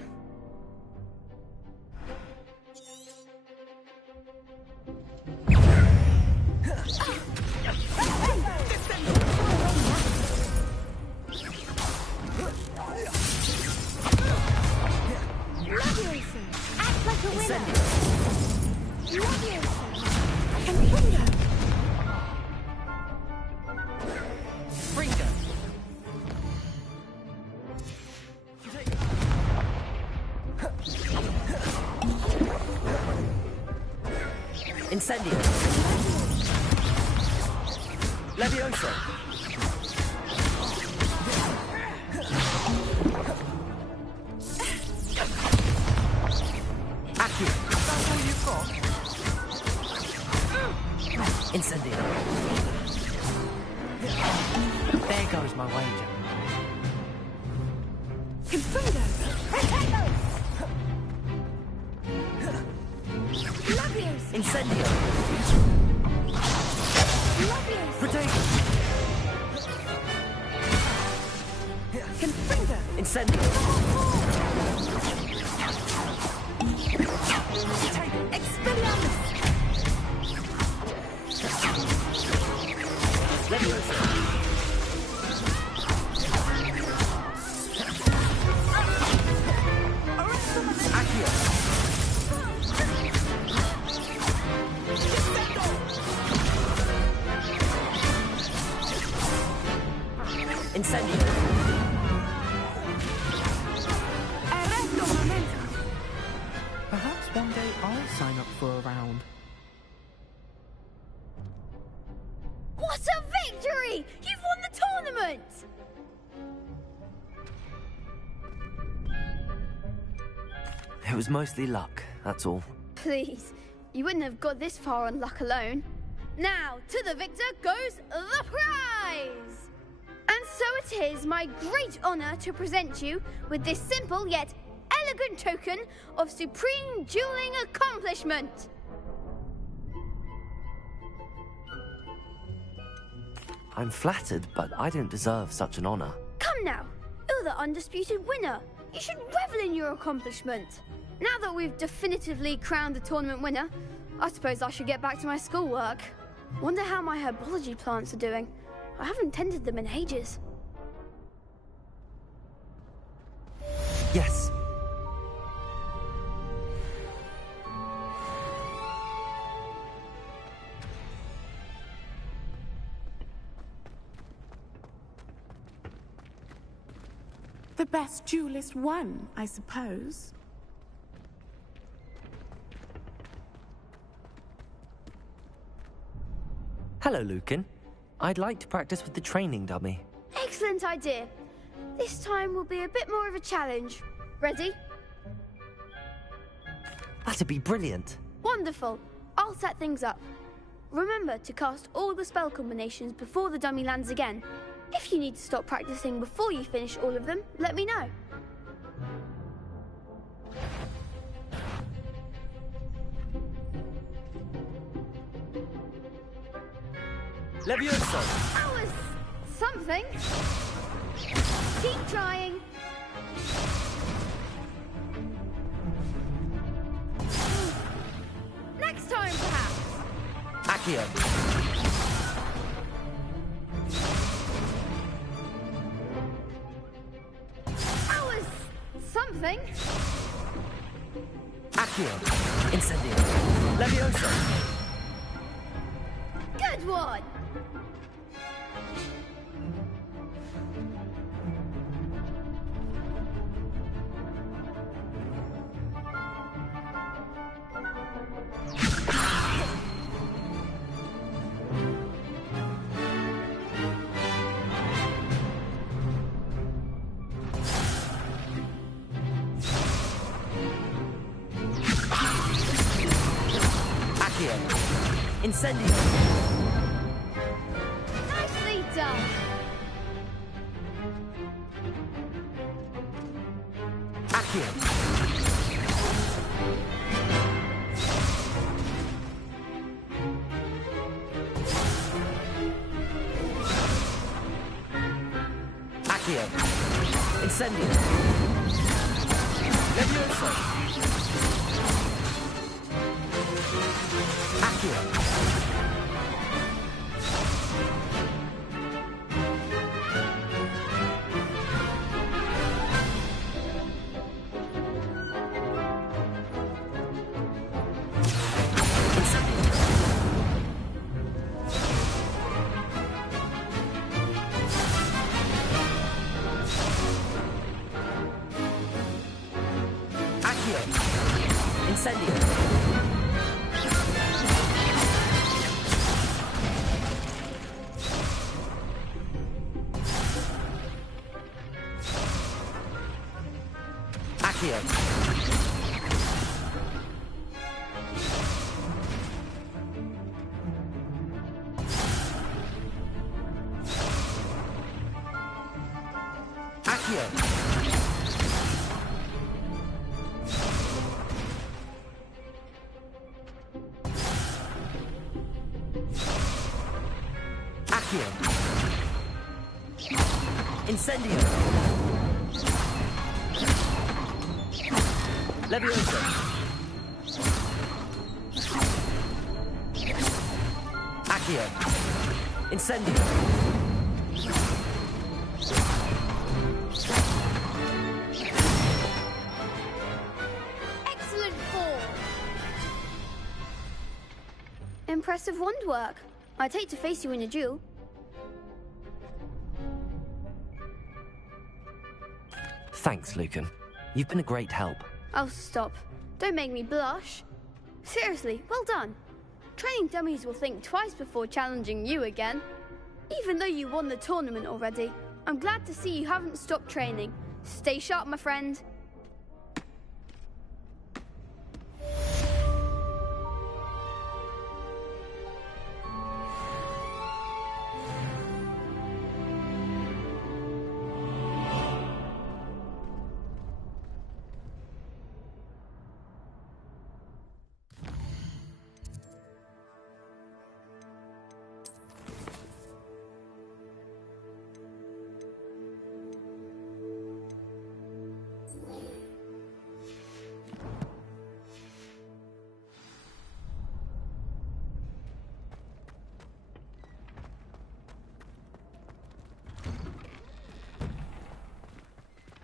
Act like a winner. Fringo! Incendio! Leviosa! Accio! That's all you've got? Incendio! There goes my wager. Incendio! Potato! Incendio! Leviosa! Accio! Incendio! Perhaps one day I'll sign up for a round. What a victory! You've won the tournament! It was mostly luck, that's all. Please, you wouldn't have got this far on luck alone. Now, to the victor goes the prize! And so it is my great honor to present you with this simple yet elegant token of supreme dueling accomplishment. I'm flattered, but I don't deserve such an honor. Come now, you're the undisputed winner. You should revel in your accomplishment. Now that we've definitively crowned the tournament winner, I suppose I should get back to my schoolwork. Wonder how my herbology plants are doing. I haven't tended them in ages. Yes. The best duelist won, I suppose. Hello, Lucan. I'd like to practice with the training dummy. Excellent idea. This time will be a bit more of a challenge. Ready? That'd be brilliant. Wonderful. I'll set things up. Remember to cast all the spell combinations before the dummy lands again. If you need to stop practicing before you finish all of them, let me know. Levioso! That was something. Keep trying. Next time, perhaps. Accio! That was something. Accio! Incendio! Levioso! Good one. Accio! Incendio! Nicely done. Accio! Accio! Incendio! Levioso! Accio! Accio! Incendio! Accio! Accio! Accio! Incendio! Levioso! Accio! Incendio! Excellent form. Impressive wand work. I'd hate to face you in a duel. Thanks, Lucan. You've been a great help. Oh, stop. Don't make me blush. Seriously, well done. Training dummies will think twice before challenging you again. Even though you won the tournament already, I'm glad to see you haven't stopped training. Stay sharp, my friend.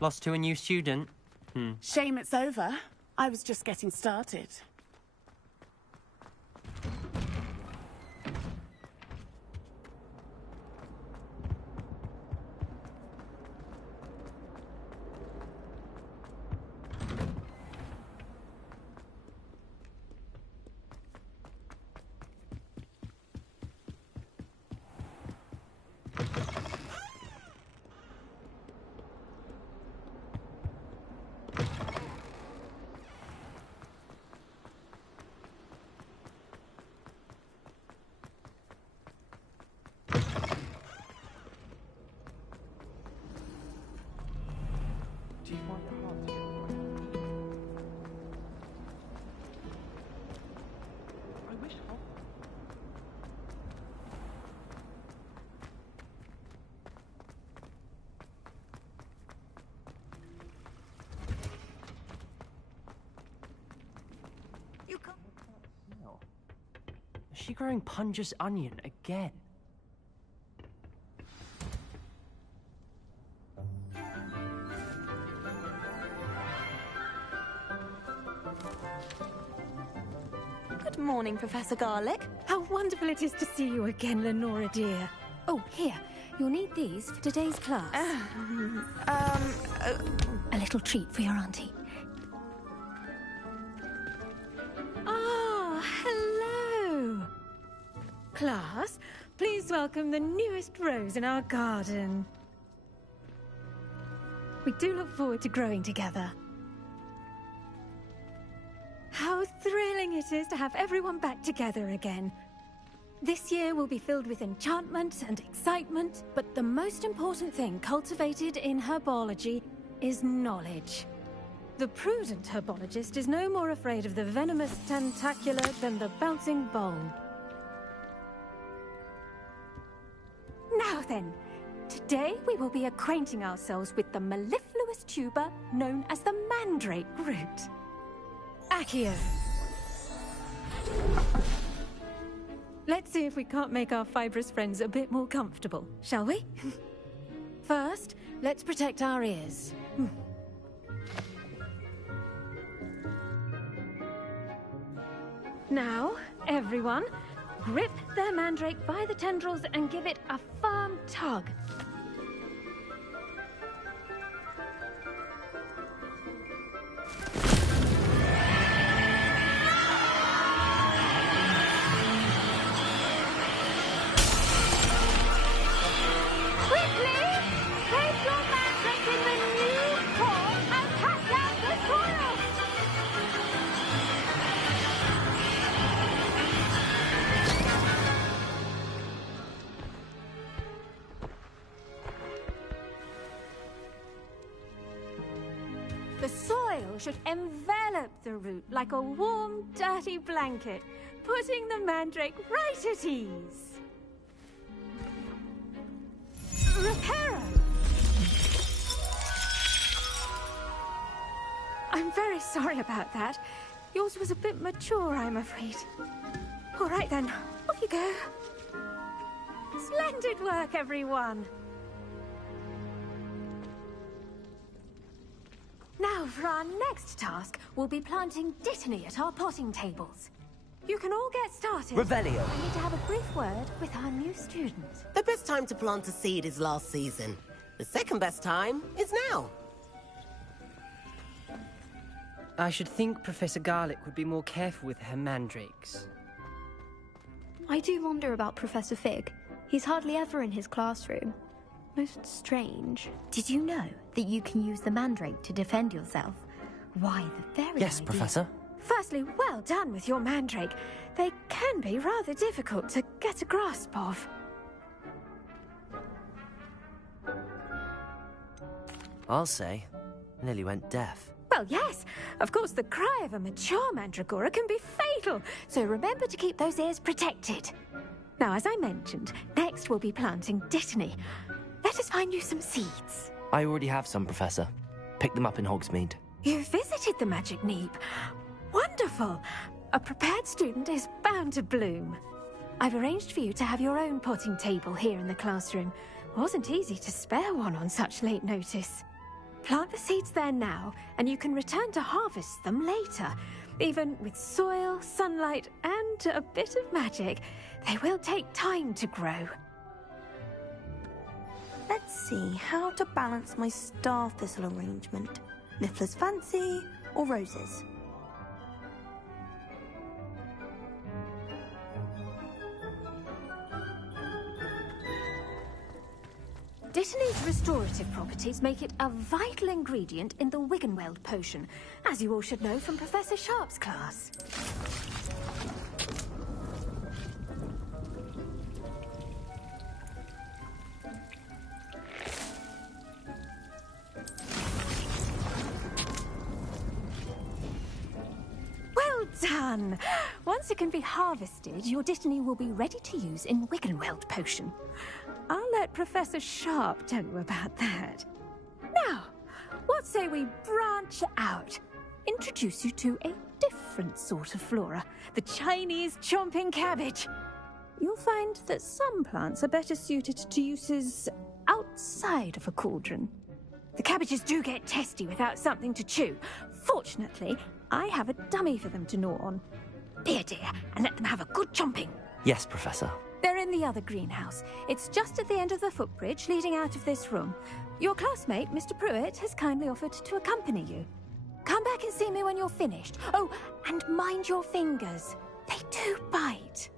Lost to a new student? Shame it's over. I was just getting started. Is she growing Punja's onion again? Good morning, Professor Garlick. How wonderful it is to see you again, Lenora dear. Oh, here. You'll need these for today's class. A little treat for your auntie. Ah, hello. Class, please welcome the newest rose in our garden. We do look forward to growing together. How thrilling it is to have everyone back together again. This year will be filled with enchantment and excitement, but the most important thing cultivated in herbology is knowledge. The prudent herbologist is no more afraid of the venomous tentacula than the bouncing bowl. Now then, today we will be acquainting ourselves with the mellifluous tuber known as the mandrake root. Accio. Let's see if we can't make our fibrous friends a bit more comfortable, shall we? First, let's protect our ears. Now, everyone, grip their mandrake by the tendrils and give it a firm tug. The soil should envelop the root like a warm, dirty blanket, putting the mandrake right at ease. Reparo! I'm very sorry about that. Yours was a bit mature, I'm afraid. All right then, off you go. Splendid work, everyone. Now, for our next task, we'll be planting dittany at our potting tables. You can all get started. Revelio. I need to have a brief word with our new student. The best time to plant a seed is last season. The second best time is now. I should think Professor Garlick would be more careful with her mandrakes. I do wonder about Professor Fig. He's hardly ever in his classroom. Most strange. Did you know that you can use the mandrake to defend yourself? Why, the very Yes, idea. Professor. Firstly, well done with your mandrake. They can be rather difficult to get a grasp of. I'll say, nearly went deaf. Well, yes. Of course, the cry of a mature mandragora can be fatal, so remember to keep those ears protected. Now, as I mentioned, next we'll be planting dittany. Let us find you some seeds. I already have some, Professor. Picked them up in Hogsmeade. You visited the Magic Neep. Wonderful. A prepared student is bound to bloom. I've arranged for you to have your own potting table here in the classroom. Wasn't easy to spare one on such late notice. Plant the seeds there now, and you can return to harvest them later. Even with soil, sunlight, and a bit of magic, they will take time to grow. Let's see how to balance my star thistle arrangement. Niffler's fancy or roses? Dittany's restorative properties make it a vital ingredient in the Wiggenweld potion, as you all should know from Professor Sharp's class. Well done! Once it can be harvested, your dittany will be ready to use in Wiggenweld potion. I'll let Professor Sharp tell you about that. Now, what say we branch out? Introduce you to a different different sort of flora, the Chinese chomping cabbage. You'll find that some plants are better suited to uses outside of a cauldron. The cabbages do get testy without something to chew. Fortunately, I have a dummy for them to gnaw on. Here, dear, and let them have a good chomping. Yes, Professor. They're in the other greenhouse. It's just at the end of the footbridge leading out of this room. Your classmate, Mr. Pruitt, has kindly offered to accompany you. Come back and see me when you're finished. Oh, and mind your fingers. They do bite.